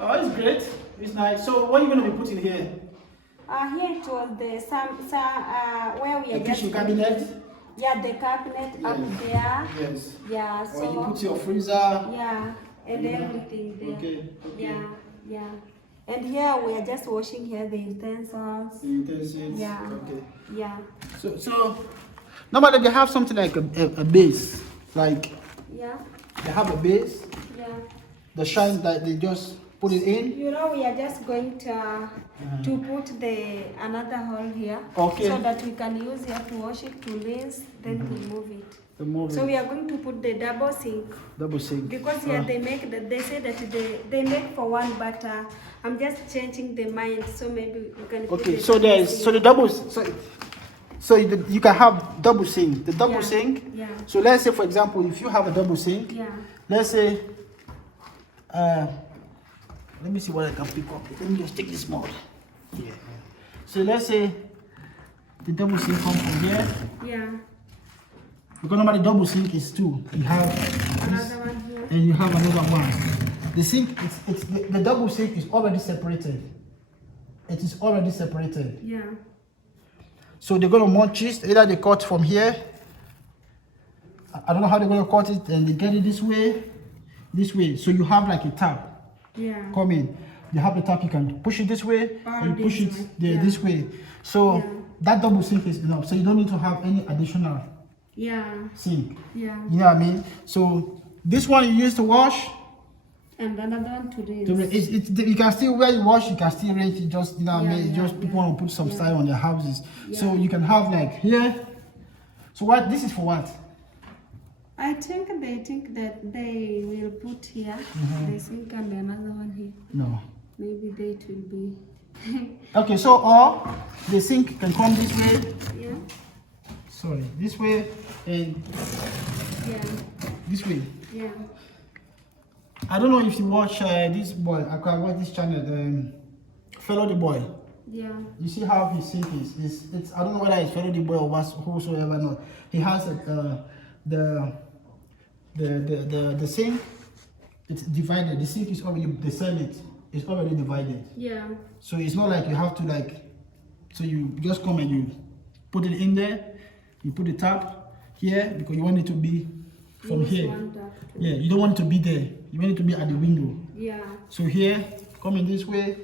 it's great. It's nice. So, what are you going to be putting here? Here it was where we are the kitchen cabinet. The cabinet up there. Yes. So or you put your freezer. And everything there. Okay. And here we are just washing here the utensils. Okay. So normally they have something like a base, like they have a base. The shine that they just put it in. We are just going to put another hole here. Okay. So that we can use it to wash it, to rinse, then remove it. So we are going to put the double sink. Because they say that they make for one, but I'm just changing the mind, so maybe we can. Okay. So the double. So you can have double sink. The double sink. So let's say, for example, if you have a double sink. Let's say. Let me see what I can pick up. Let me just take this mod. So let's say the double sink comes from here. Because normally double sink is two. You have another one here. And you have another one. The sink, the double sink is already separated. It is already separated. So they're gonna mount this. Either they cut from here. I don't know how they're gonna cut it, and they get it this way. So you have like a tap. Come in. You have the tap. You can push it this way, and you push it there this way. So that double sink is enough. So you don't need to have any additional. Sink. You know what I mean? So this one you use to wash. And another one to rinse. You can still, where you wash, you can still rinse it. Just, you know what I mean? Just people want to put some style on their houses. So you can have like here. So this is for what? I think they think that they will put here the sink and another one here. No. Maybe it will be. Okay, so or the sink can come this way. Sorry, this way and this way. I don't know if you watch this boy. I can watch this channel. Follow the boy. You see how his sink is. It's I don't know whether it's Follow the boy or whosoever. Not. He has the sink. It's divided. The sink is already it's already divided. So it's not like you have to so you just come and you put it in there. You put the tap here because you want it to be from here. You don't want it to be there. You want it to be at the window. So here, come in this way.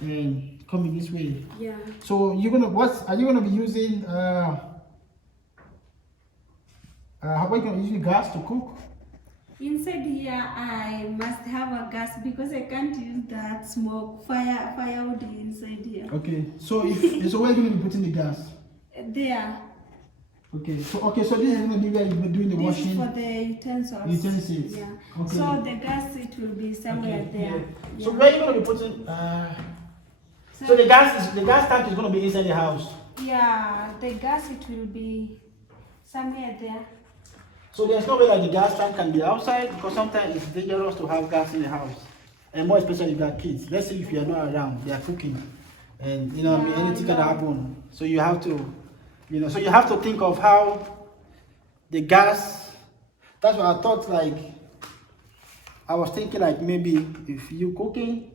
And come in this way. So are you gonna be using how are you gonna use gas to cook? Inside here, I must have a gas because I can't use that smoke firewood inside here. Okay. So where are you gonna be putting the gas? There. Okay. So this is gonna be where you're doing the washing. This is for the utensils. Okay. So the gas it will be somewhere there. So where are you gonna be putting? So the gas tank is gonna be inside the house. The gas it will be somewhere there. So there's no way that the gas tank can be outside because sometimes it's dangerous to have gas in the house, and more especially if you got kids. Let's say if you are not around, they are cooking, and anything can happen. So you have to, so you have to think of how the gas. That's what I thought. I was thinking maybe if you cooking,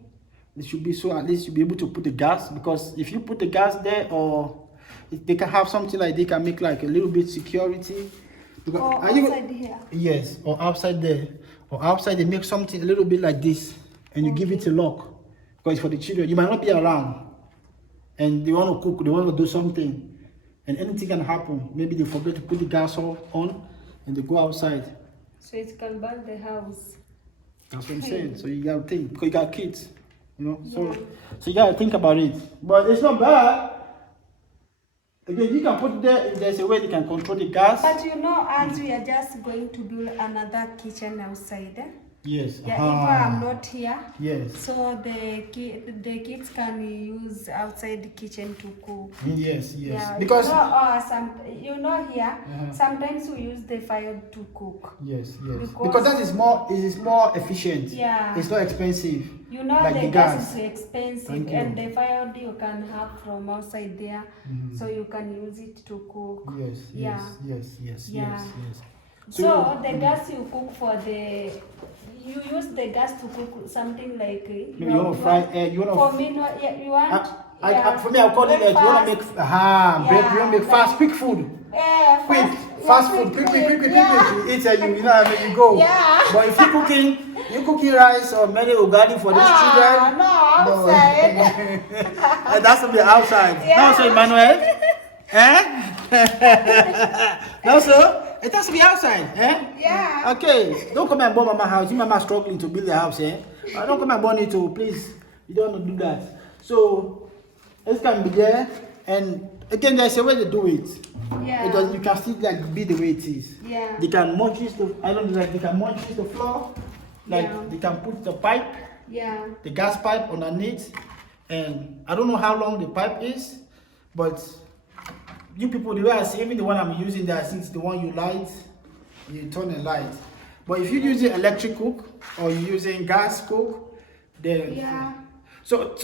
it should be so at least you'll be able to put the gas, because if you put the gas there, or if they can have something they can make a little bit security. Because or outside here. Yes, or outside there. Or outside they make something a little bit like this and you give it a lock. Because it's for the children. You might not be around and they want to cook, they want to do something. And anything can happen. Maybe they forget to put the gas on and they go outside. So it can burn the house. That's what I'm saying. So you gotta think, because you got kids. So you gotta think about it. But it's not bad. Again, you can put it there if there's a way you can control the gas. But as we are just going to build another kitchen outside, Yes. Yeah, if I'm not here. Yes. So the kids can use outside the kitchen to cook. Yes, yes. Yeah, Because here sometimes we use the fire to cook. Yes, yes. Because that is more efficient. Yeah. It's not expensive. Like the gas is expensive, and the firewood you can have from outside there, so you can use it to cook. Yes, yeah. yes. So the gas you cook you use the gas to cook something like you want to fry egg. You want for me, no, yeah, you want. For me, I'll call it like you want to make bread. You want to make fast, quick food. Yeah, fast food, quick. You eat and you know you go. Yeah. But if you're cooking rice or many ugali for these children. No, outside. That's to be outside. Yeah. No, so Emmanuel. No, so it has to be outside. Yeah. Okay. Don't come and burn Mama's house. Mama's struggling to build the house. Don't come and burn it too, please. You don't want to do that. So it can be there, and again, there's a way to do it. Yeah. Because you can still like be the way it is. Yeah. They can mortgage they can mortgage the floor, they can put the pipe, the gas pipe underneath, and I don't know how long the pipe is, but you people, the way I see, even the one I'm using there, I see it's the one you light, you turn and light. But if you're using electric cook or you're using gas cook, then So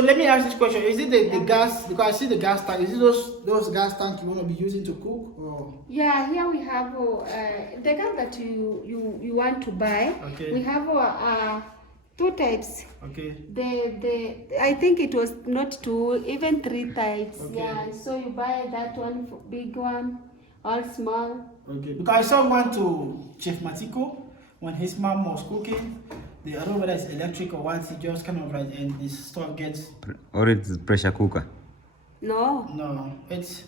let me ask this question: is it the gas? Because I see the gas tank. Is it those gas tanks you want to be using to cook? Or? Yeah, here we have the gas that you want to buy. Okay. We have two types. Okay. I think it was not two, even three types. Okay. Yeah. So you buy that one, big one, or small. Okay. Because I saw one to Chef Matiko when his mom was cooking. I don't know whether it's electric or what. It just kind of like, and this stuff gets. Or it's pressure cooker. No. It's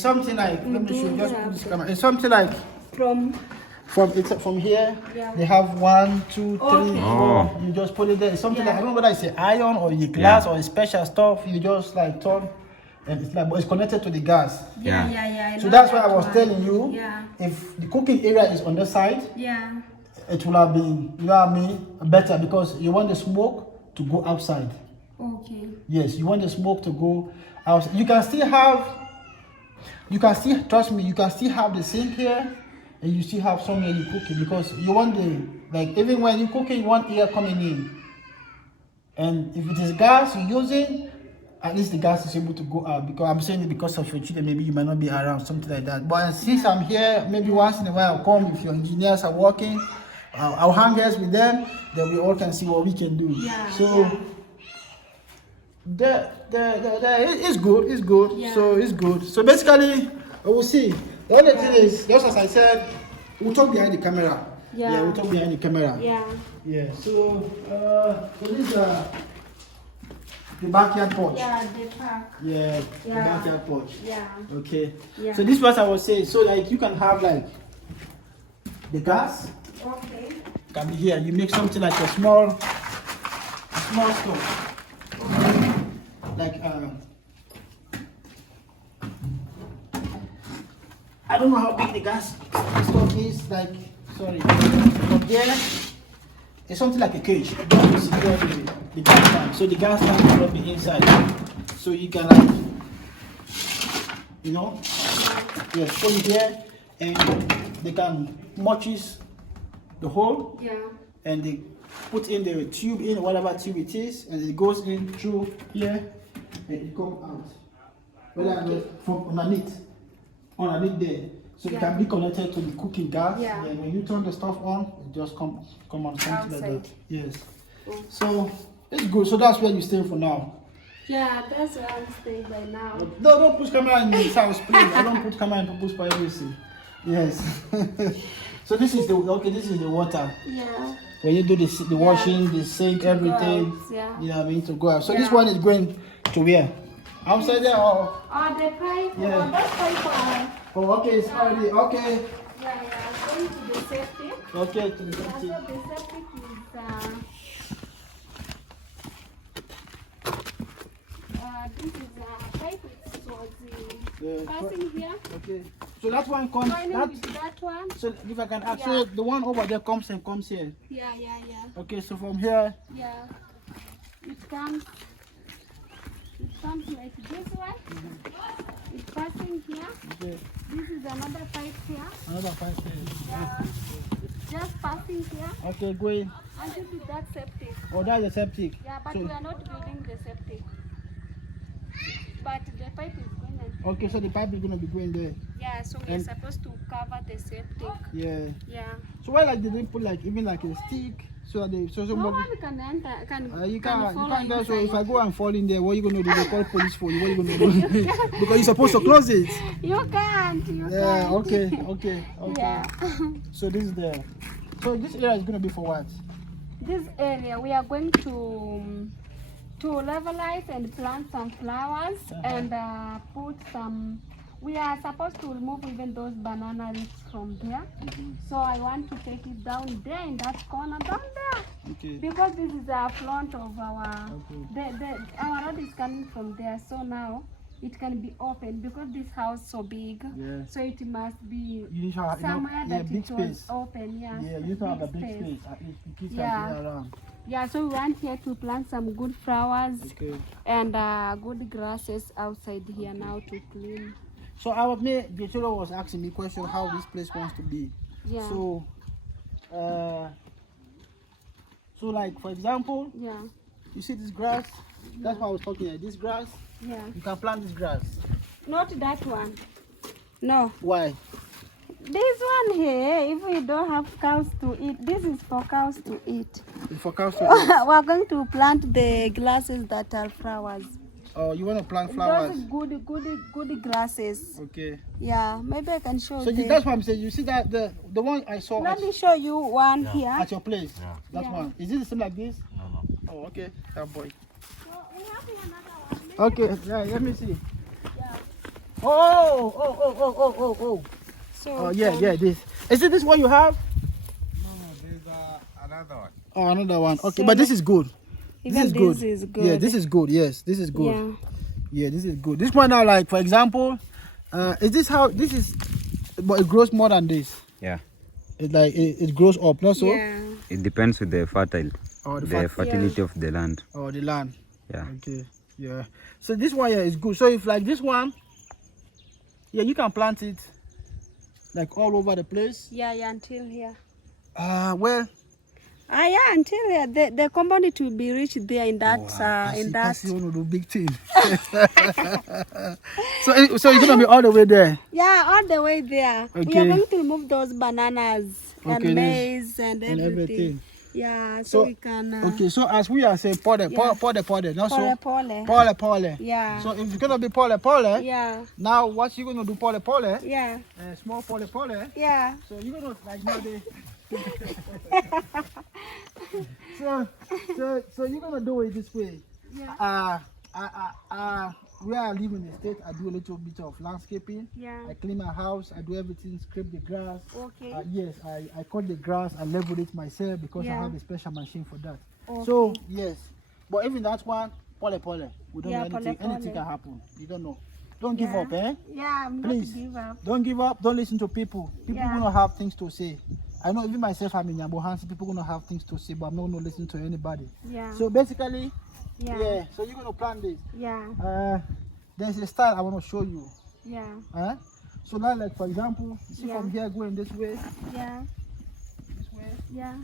something like. Let me show you. Just put this camera. It's something like. From here. Yeah. They have 1, 2, 3, 4. Oh. You just put it there. It's something like, I don't know whether it's an iron or a glass or a special stuff. You just like turn, and it's like, but it's connected to the gas. Yeah. So that's why I was telling you. Yeah. If the cooking area is on the side. Yeah. It will have been, you know what I mean, better, because you want the smoke to go outside. Okay. Yes, you want the smoke to go outside. Trust me, you can still have the sink here, and you still have somewhere you cooking, because you want even when you cooking, you want air coming in. And if it is gas you're using, at least the gas is able to go out. Because I'm saying it because of your children, maybe you might not be around, something like that. But since I'm here, maybe once in a while I'll come if your engineers are working. I'll hang hands with them, then we all can see what we can do. Yeah. So it's good. Yeah. So it's good. So basically, we'll see. The only thing is, just as I said, we'll talk behind the camera. Yeah. We'll talk behind the camera. Yeah. So this is the backyard porch. Yeah, the park. Yeah. The backyard porch. Yeah. Okay. Yeah. So this is what I was saying. So like you can have like the gas. Okay. Can be here. You make something like a small stove. Like I don't know how big the gas stove is. Like from there, it's something like a cage. You have to secure the gas tank. So the gas tank will be inside. So you can put it here, and they can mortise the hole, and they put in the tube in whatever tube it is, and it goes in through here, and it comes out. From underneath there, so it can be connected to the cooking gas. Yeah. And when you turn the stuff on, it just come on something like that. Yes. Oh. So it's good. So that's where you stay for now. Yeah, that's where I'm staying by now. No, don't put camera in this house, please. I don't put camera in people's privacy. Yes. So this is the water. Yeah. When you do the washing, the sink, everything. Yeah. You know what I mean, to go out. So this one is going to where? Outside there or? The pipe. Yeah. That pipe. Oh, okay, it's already okay. Yeah. Going to the septic. Okay, to the So septic. the septic is this is a pipe which was passing here. Okay. So that one comes. That one. So if I can ask, so the one over there comes here. Yeah. Okay, so from here. Yeah. It comes like this one. It's passing here. Okay. This is another pipe here. Another pipe here. Yeah. It's just passing here. Okay, go in. And this is that septic. Oh, that's the septic. Yeah, but we are not building the septic. But the pipe is going in. Okay, so the pipe is gonna be going there. Yeah, so we're supposed to cover the septic. Yeah. Yeah. So why like they didn't put like even like a stick so that they so No somebody. one can enter. You can't go. So inside. if I go and fall in there, what are you gonna do? They call police for you. What are you gonna do? Because you're supposed to close it. You can't. Yeah. Okay. Yeah. So this is there. So this area is gonna be for what? This area we are going to levelize and plant some flowers and put some. We are supposed to remove even those banana leaves from there. So I want to take it down there in that corner down there. Okay. Because this is the front of our our road is coming from there. So now it can be open because this house so big. Yeah. So it must be You need to have somewhere that big it was space. open. Yeah. Yeah, you need to have a big space. At least the kids can be around. Yeah, so we want here to plant some good flowers and good grasses outside here now to clean. So Gichoro was asking me question how this place wants to be. Yeah. So, like for example, you see this grass. That's why I was talking here. This grass. Yeah. You can plant this grass. Not that one. No. Why? This one here, if we don't have cows to eat, this is for cows to eat. For cows to eat. We're going to plant the grasses that are flowers. Oh, you want to plant flowers? Those good grasses. Okay. Yeah, maybe I can show you. So that's what I'm saying. You see that the one I saw. Let me show you one here. At your place. Yeah. That one. Is it the same like this? No. Oh, okay. That boy. So we have here another one. Okay. Yeah. Let me see. Yeah. Oh. So Oh yeah. This. Is it this one you have? No, there's another one. Oh, another one. Okay, So but this is good. Even This is good. this is good. Yeah, this is good. Yes, this is good. Yeah. Yeah, this is good. This one now, like for example, is this how this is? But it grows more than this. Yeah. It like it grows up, not so. Yeah. It depends with the fertile, Or the fertility of the land. or the land. Yeah. Okay. Yeah. So this one here is good. So if like this one, yeah, you can plant it like all over the place. Yeah, until here. Well. Yeah, until here. The compound it will be reached there in that in that. You want to do big thing. so you're gonna be all the way there. Yeah, all the way there. We Okay. are going to remove those bananas Okay, and maize and everything. Yeah, so we can. Okay, so as we are saying, pole, not so. Pole. Yeah. So if it's gonna be pole, Yeah. now what you gonna do pole? Yeah. Small pole. Yeah. So you're gonna like now they. so you're gonna do it this way. Yeah. Where I live in the state, I do a little bit of landscaping. Yeah. I clean my house, I do everything, scrape the grass. Okay. Yes, I cut the grass, I level it myself because I Yeah. have a special machine for that. Okay. So yes, but even that one, pole. We don't Yeah, know anything. pole. Anything can happen. You don't know. Don't give up, eh? Yeah, I'm Please. not give up. Don't give up. Don't listen to people. People Yeah. gonna have things to say. I know even myself, I'm in Yambohansi. People gonna have things to say, but I'm not gonna listen to anybody. Yeah. So basically, Yeah. So you're gonna plan this. Yeah. There's a style I want to show you. Yeah. So now, like for example, you see Yeah. from here going this way, Yeah. this way, Yeah.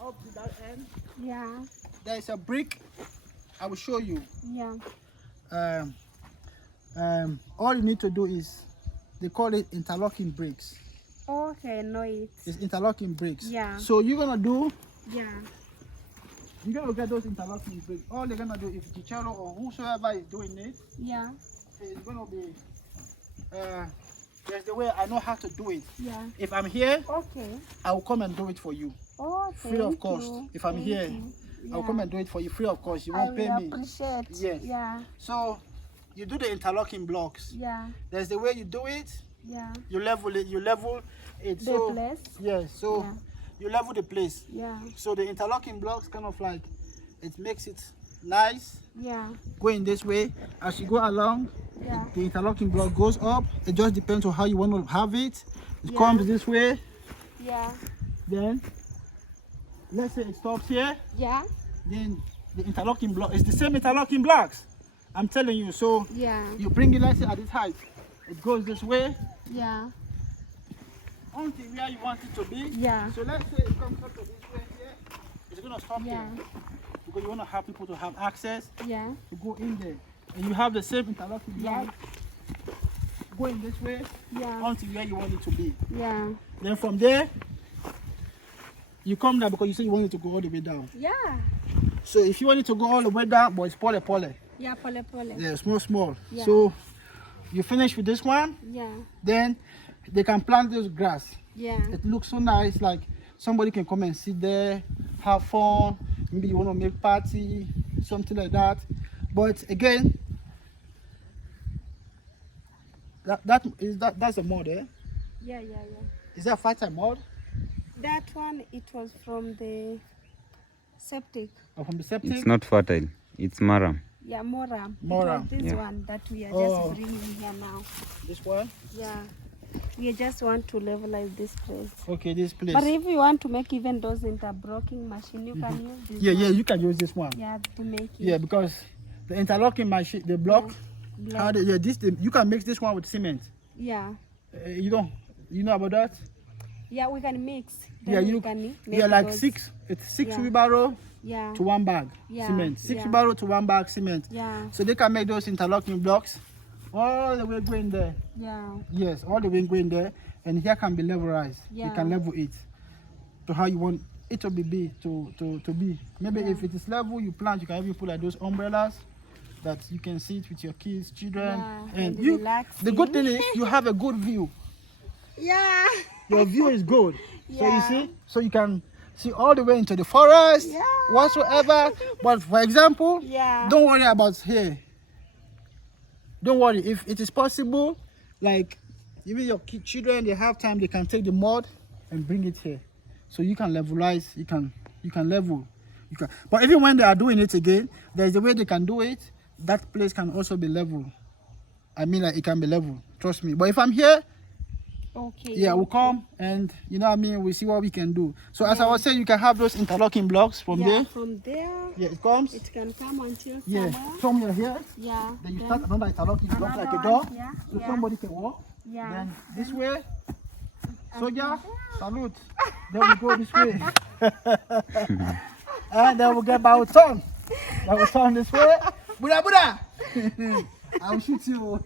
up to that end. Yeah. There is a brick. I will show you. Yeah. All you need to do is, they call it interlocking bricks. Okay, I know it. It's interlocking bricks. Yeah. So you're gonna do. Yeah. You're gonna get those interlocking bricks. All they're gonna do, if Gichoro or whosoever is doing it, Yeah. it's gonna be. There's the way I know how to do it. Yeah. If I'm here, Okay. I will come and do it for you, Oh, free of thank cost. you. If I'm Thank here, you. I'll come and do it for you free of cost. You won't pay I me. appreciate. Yes. Yeah. So you do the interlocking blocks. Yeah. There's the way you do it. Yeah. You level it. The so place. yes. So Yeah. you level the place. Yeah. So the interlocking blocks kind of like, it makes it nice. Yeah. Going this way. As you go along, Yeah. the interlocking block goes up. It just depends on how you want to have it. It comes this way. Yeah. Then, let's say it stops here. Yeah. Then the interlocking block is the same interlocking blocks. I'm telling you. So Yeah. you bring it, let's say at this height. It goes this way. Yeah. Until where you want it to be. Yeah. So let's say it comes up to this way here. It's gonna stop Yeah. there. Because you want to have people to have access Yeah. to go in there. And you have the same interlocking Yeah. block going this way Yeah. until where you want it to be. Yeah. Then from there, you come down because you say you want it to go all the way down. Yeah. So if you want it to go all the way down, but it's pole. Yeah, pole. Yeah, small. Yeah. So you finish with this one, Yeah. then they can plant this grass. Yeah. It looks so nice, like somebody can come and sit there, have fun. Maybe you want to make party, something like that. But again, that's a mod, eh? Yeah. Is that fertile mod That one, it was from the septic. or from the septic? It's not fertile. It's maram. Yeah, Moram. Moram. It was this Yeah. one that we are Oh. just bringing here now. This one? Yeah. We just want to levelize this place. Okay, this place. But if you want to make even those interblocking machine, you can use this Yeah, one. you can use this one. Yeah, to make it. Yeah, because the interlocking machine, the block, Block. how you can mix this one with cement. Yeah. You know about that? Yeah, we can mix. Yeah, Then you we can make like those. it's six Yeah. wheelbarrow Yeah. to one bag Yeah, cement. Six yeah. wheelbarrow to one bag cement. Yeah. So they can make those interlocking blocks all the way going there. Yeah. Yes, all the way going there, and here can be levelized. You Yeah. can level it to how you want it to be to be. Maybe Yeah. if it is level, you plant. You can even put like those umbrellas that you can sit with your kids, children, Yeah, and and you. relaxing. The good thing is you have a good view. Yeah. Your view is good. So you Yeah. see, so you can see all the way into the forest, Yeah. whatsoever. But for example, Yeah. don't worry about here. Don't worry if it is possible. Like even your children, they have time. They can take the mud and bring it here, so you can levelize. You can level. You can. But even when they are doing it again, there's a way they can do it. That place can also be level. I mean, like it can be level. Trust me. But if I'm here. Okay. Yeah, we'll come and we see what we can do. So as I was saying, you can have those interlocking blocks from there. From there. Yeah, it comes. It can come until Yeah, somewhere. somewhere here. Yeah. Then you start another interlocking block like a another door. one, yeah, So yeah. somebody can walk. Yeah. Then this way. Soldier, salute. Then we go this way. And then we'll get by our turn. Then we'll turn this way. Buddha! I'll shoot you.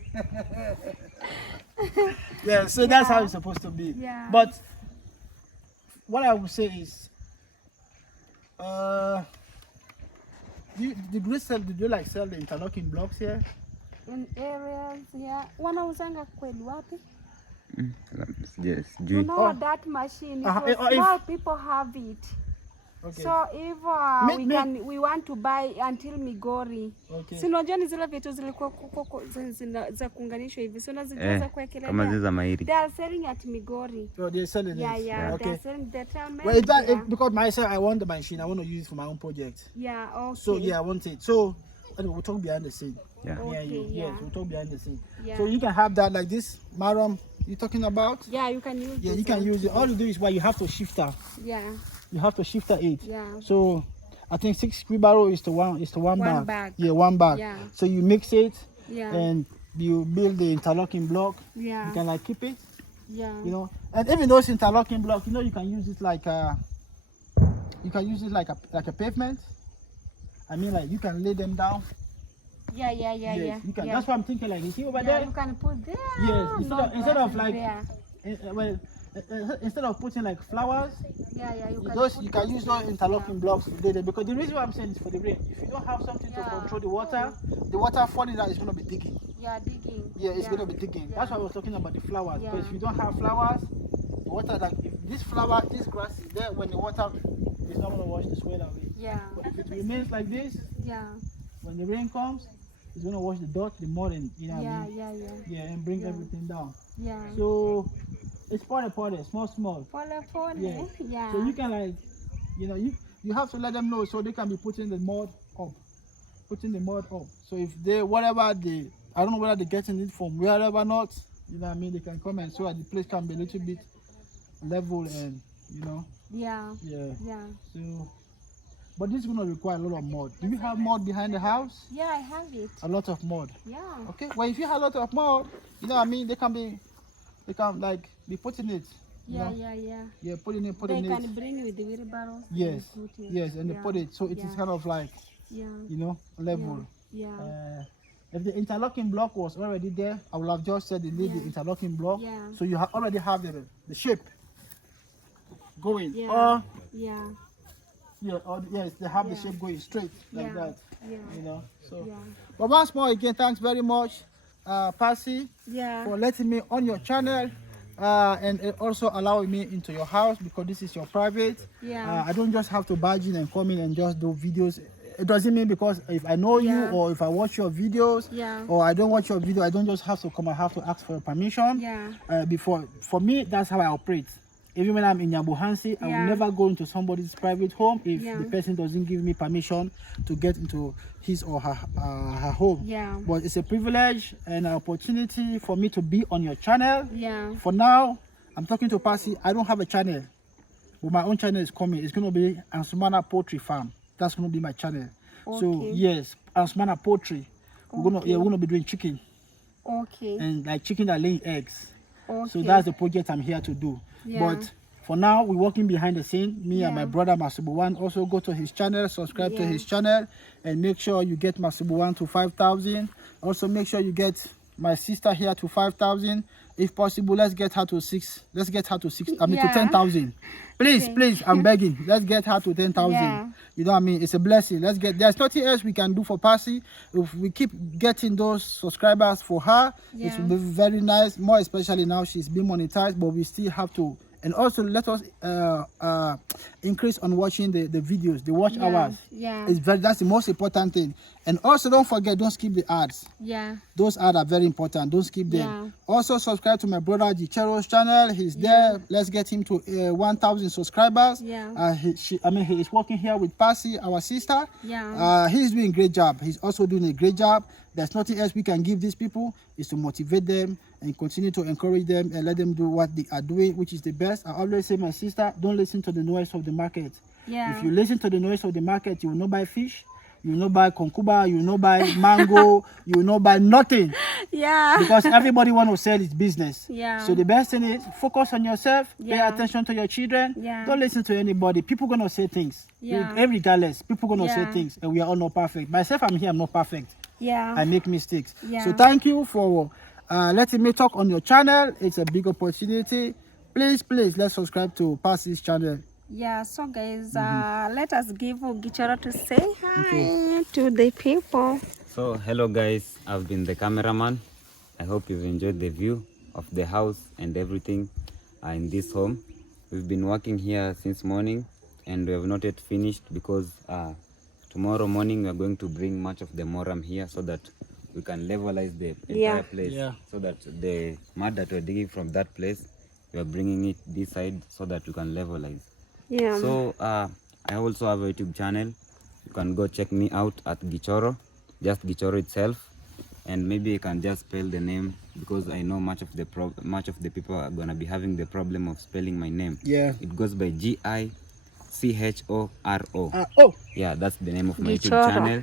Yeah, so that's how it's supposed to be. Yeah. But what I would say is, the grid sell, did you like sell the interlocking blocks here? In areas here. Wanauzanga kweli wapi? Yes, You know that machine. Small people have it. Okay. So if we want to buy until Migori. Okay. Si unajua ni zile vitu zilikuwa za kuunganishwa hivi. So unazijeza kuwekelea. kama zile za mahiri. They are selling at Migori. So they're selling Yeah, it. yeah. Okay. They are selling. They tell me. Well, because myself, I want the machine. I want to use it for my own project. Yeah. Okay. So yeah, I want it. So anyway, we'll talk behind the scene. Yeah. Okay, Yes, we'll talk behind the scene. Yeah. So you can have that like this, Maram. You're talking about? Yeah, you can use. Yeah, this you can one. use it. All you do is you have to shifter. Yeah. You have to shifter it. Yeah. So I think 6 wheelbarrow is to one One bag. bag. Yeah, one bag. Yeah. So you mix it Yeah. and you build the interlocking block. Yeah. You can like keep it, Yeah. And even those interlocking blocks, you can use it like a pavement. I mean, like you can lay them down. Yeah. Yes, you can. Yeah. That's what I'm thinking. Like you see over Yeah, there. you can put there. Yes, instead of like there. instead of putting like flowers, Yeah, you can. you can use those interlocking blocks to do that. Because the reason why I'm saying is for the rain. If you don't have something to control the water falling down is going to be digging. Yeah, digging. Yeah, it's going to be digging. That's why I was talking about the flowers. Yeah. Because if you don't have flowers, the water, like if this grass is there, when the water is not going to wash the soil away. Yeah. But if it remains like this, Yeah. when the rain comes, it's going to wash the dirt, the mud, and what I mean? Yeah. And bring everything down. Yeah. So it's potty, small. Pole. Yeah. Yeah. So you can like, you have to let them know so they can be putting the mud up. putting the mud up. So if they, whatever they, I don't know whether they're getting it from wherever not, you know what I mean, they can come and so that the place can be a little bit level and, you know. Yeah. Yeah. Yeah. So, but this is going to require a lot of mud. Do you have mud behind the house? Yeah, I have it. A lot of mud. Yeah. Okay. Well, if you have a lot of mud, you know what I mean, they can like be putting it. Yeah, know? yeah. Yeah, putting it. They can bring with the wheelbarrow. Yes. Yes, and they put it so it is kind of like, you know, level. Yeah. If the interlocking block was already there, I would have just said they need the interlocking block. Yeah. So you already have the shape going. Yeah. Or Yeah. yes, they have the shape going straight like that. Yeah. You know. So but once more again, thanks very much, Passy, for letting me on your channel. And also allowing me into your house because this is your private. I don't just have to barge in and come in and just do videos. It doesn't mean because if I know you or if I watch your videos or I don't watch your video, I don't just have to come. I have to ask for your permission. For me, that's how I operate. Even when I'm in Nyabuhansi, I will never go into somebody's private home if the person doesn't give me permission to get into his or her home. But it's a privilege and an opportunity for me to be on your channel. For now, I'm talking to Passy. I don't have a channel, but my own channel is coming. It's going to be Ansumana Poultry Farm. That's going to be my channel. So yes, Ansumana Poultry. We're gonna be doing chicken. And like chicken that laying eggs. So that's the project I'm here to do. But for now, we're working behind the scene. Me and my brother Masubuwan. Also go to his channel, subscribe to his channel, and make sure you get Masubuwan to 5,000. Also make sure you get my sister here to 5,000. If possible, let's get her to 6. Let's get her to 6. I mean to 10,000. Please, I'm begging. Let's get her to 10,000. You know what I mean? It's a blessing. Let's get. There's nothing else we can do for Passy. If we keep getting those subscribers for her, it will be very nice. More especially now she's been monetized, but we still have to. And also let us increase on watching the videos, the watch hours. That's the most important thing. And also don't forget, don't skip the ads. Those ads are very important. Don't skip them. Also subscribe to my brother Gichoro's channel. He's there. Let's get him to 1,000 subscribers. He is working here with Passy, our sister. He's doing a great job. He's also doing a great job. There's nothing else we can give these people is to motivate them and continue to encourage them and let them do what they are doing, which is the best. I always say, my sister, don't listen to the noise of the market. If you listen to the noise of the market, you will not buy fish, you will not buy konkuba, you will not buy mango, you will not buy nothing. Because everybody want to sell his business. So the best thing is focus on yourself, pay attention to your children. Don't listen to anybody. People gonna say things. Regardless, people gonna say things, and we are all not perfect. Myself, I'm here, I'm not perfect. I make mistakes. So thank you for letting me talk on your channel. It's a big opportunity. Please, let's subscribe to Passy's channel. So guys, let us give Gichoro to say hi to the people. So hello guys, I've been the cameraman. I hope you've enjoyed the view of the house and everything in this home. We've been working here since morning and we have not yet finished because tomorrow morning we are going to bring much of the moram here so that we can levelize the entire place. So that the mud that we're digging from that place, we are bringing it this side so that we can levelize. So I also have a YouTube channel. You can go check me out at Gichoro, just Gichoro itself, and maybe you can just spell the name because I know much of the people are gonna be having the problem of spelling my name. It goes by Gichoro. Yeah, that's the name of my YouTube channel.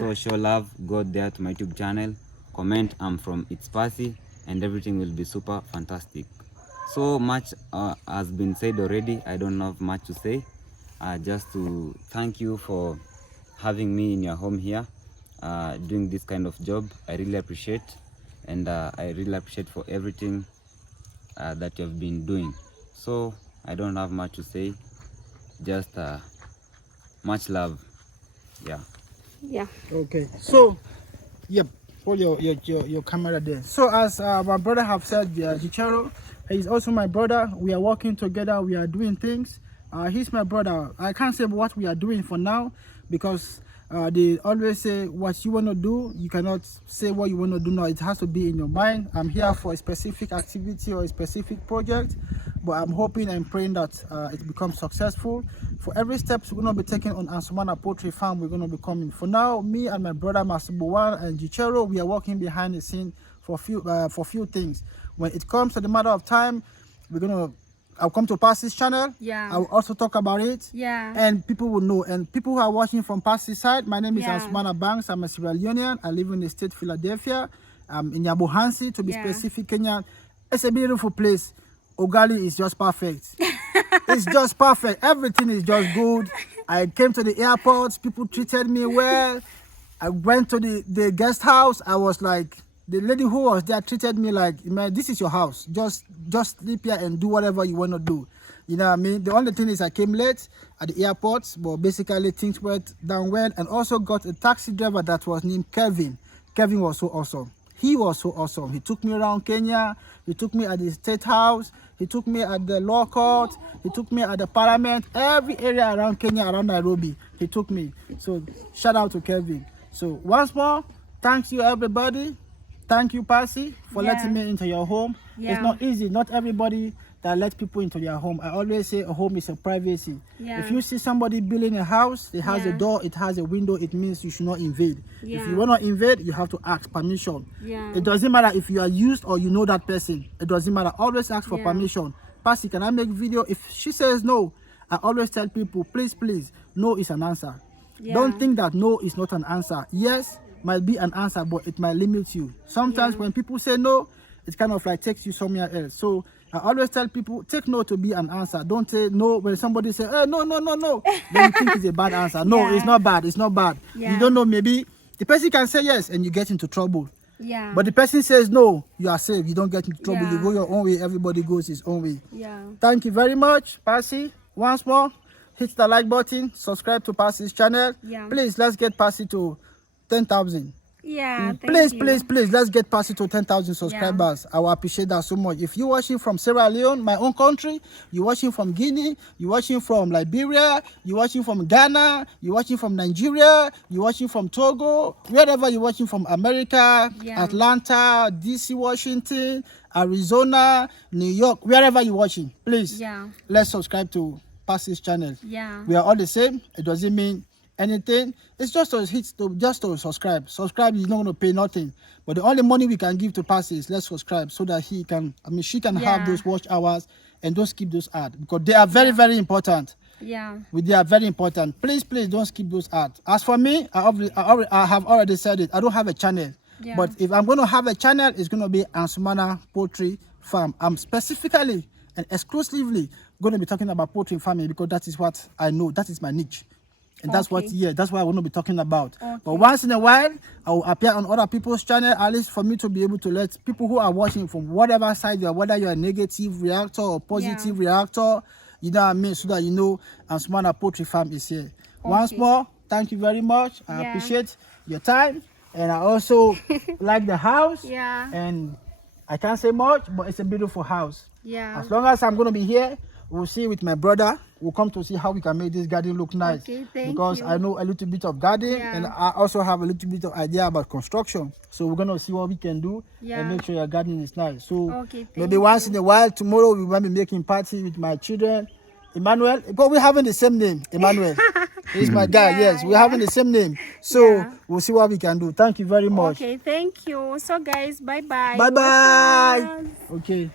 So show love, go there to my YouTube channel, comment I'm from It's Passy, and everything will be super fantastic. So much has been said already. I don't have much to say. Just to thank you for having me in your home here, doing this kind of job. I really appreciate, and I really appreciate for everything that you've been doing. So I don't have much to say. Just much love. Okay, so hold your camera there. So as my brother have said, Gichoro, he's also my brother. We are working together, we are doing things. He's my brother. I can't say what we are doing for now because they always say what you want to do. You cannot say what you want to do now. It has to be in your mind. I'm here for a specific activity or a specific project. but I'm hoping and praying that it becomes successful. For every step we're going to be taking on Ansumana Poultry Farm, we're going to be coming. For now, me and my brother Masubuwan and Gichoro, we are working behind the scene for few things. When it comes to the matter of time, I'll come to Passy's channel. Yeah. I will also talk about it. Yeah. And people will know. And people who are watching from Passy's side, my name is Ansumana Banks. I'm a Sierra Leonean. I live in the state Philadelphia. I'm in Yabohansi, to be specific, Kenya. It's a beautiful place. Ogali is just perfect. It's just perfect. Everything is just good. I came to the airport. People treated me well. I went to the guest house. I was like, the lady who was there treated me like, man, this is your house. Just sleep here and do whatever you want to do. You know what I mean? The only thing is I came late at the airport, but basically things went down well. And also got a taxi driver that was named Kevin. Kevin was so awesome. He was so awesome. He took me around Kenya. He took me at the State House. He took me at the law court. He took me at the parliament. Every area around Kenya, around Nairobi, he took me. So shout out to Kevin. So once more, thanks you everybody. Thank you, Passy, for letting me into your home. It's not easy. Not everybody that lets people into their home. I always say a home is a privacy. If you see somebody building a house, it has a door, it has a window, it means you should not invade. If you want to invade, you have to ask permission. It doesn't matter if you are used or you know that person. It doesn't matter. Always ask for permission. Passy, can I make video? If she says no, I always tell people, please, no is an answer. Don't think that no is not an answer. Yes, might be an answer, but it might limit you. Sometimes when people say no, it kind of like takes you somewhere else. So I always tell people, take no to be an answer. Don't say no when somebody say, no, then you think it's a bad answer. No, it's not bad. It's not bad. You don't know, maybe the person can say yes and you get into trouble. But the person says no, you are safe. You don't get into trouble. You go your own way. Everybody goes his own way. Thank you very much, Passy. Once more, hit the like button, subscribe to Passy's channel. Please, let's get Passy to 10,000. Please, let's get Passy to 10,000 subscribers. I will appreciate that so much. If you're watching from Sierra Leone, my own country, you're watching from Guinea, you're watching from Liberia, you're watching from Ghana, you're watching from Nigeria, you're watching from Togo, wherever you're watching from, America, Atlanta, DC, Washington, Arizona, New York, wherever you're watching, please, let's subscribe to Passy's channel. We are all the same. It doesn't mean anything. It's just to subscribe. Subscribe, you're not going to pay nothing. But the only money we can give to Passy is let's subscribe so that she can have those watch hours and don't skip those ads, because they are very, very important. They are very important. Please, don't skip those ads. As for me, I have already said it. I don't have a channel. But if I'm going to have a channel, it's going to be Ansumana Poultry Farm. I'm specifically and exclusively going to be talking about poultry farming, because that is what I know. That is my niche. And that's what I want to be talking about. But once in a while, I will appear on other people's channel, at least for me to be able to let people who are watching from whatever side you are, whether you're a negative reactor or positive reactor, you know what I mean, so that you know Ansumana Poultry Farm is here. Once more, thank you very much. I appreciate your time. And I also like the house. And I can't say much, but it's a beautiful house. As long as I'm going to be here, we'll see with my brother. We'll come to see how we can make this garden look nice. Because I know a little bit of gardening and I also have a little bit of idea about construction. So we're going to see what we can do and make sure your garden is nice. So maybe once in a while, tomorrow we might be making party with my children. Emmanuel, but we're having the same name, Emmanuel. He's my guy, yes. We're having the same name. So we'll see what we can do. Thank you very much. Okay, thank you. So guys, bye-bye. Bye-bye. Okay.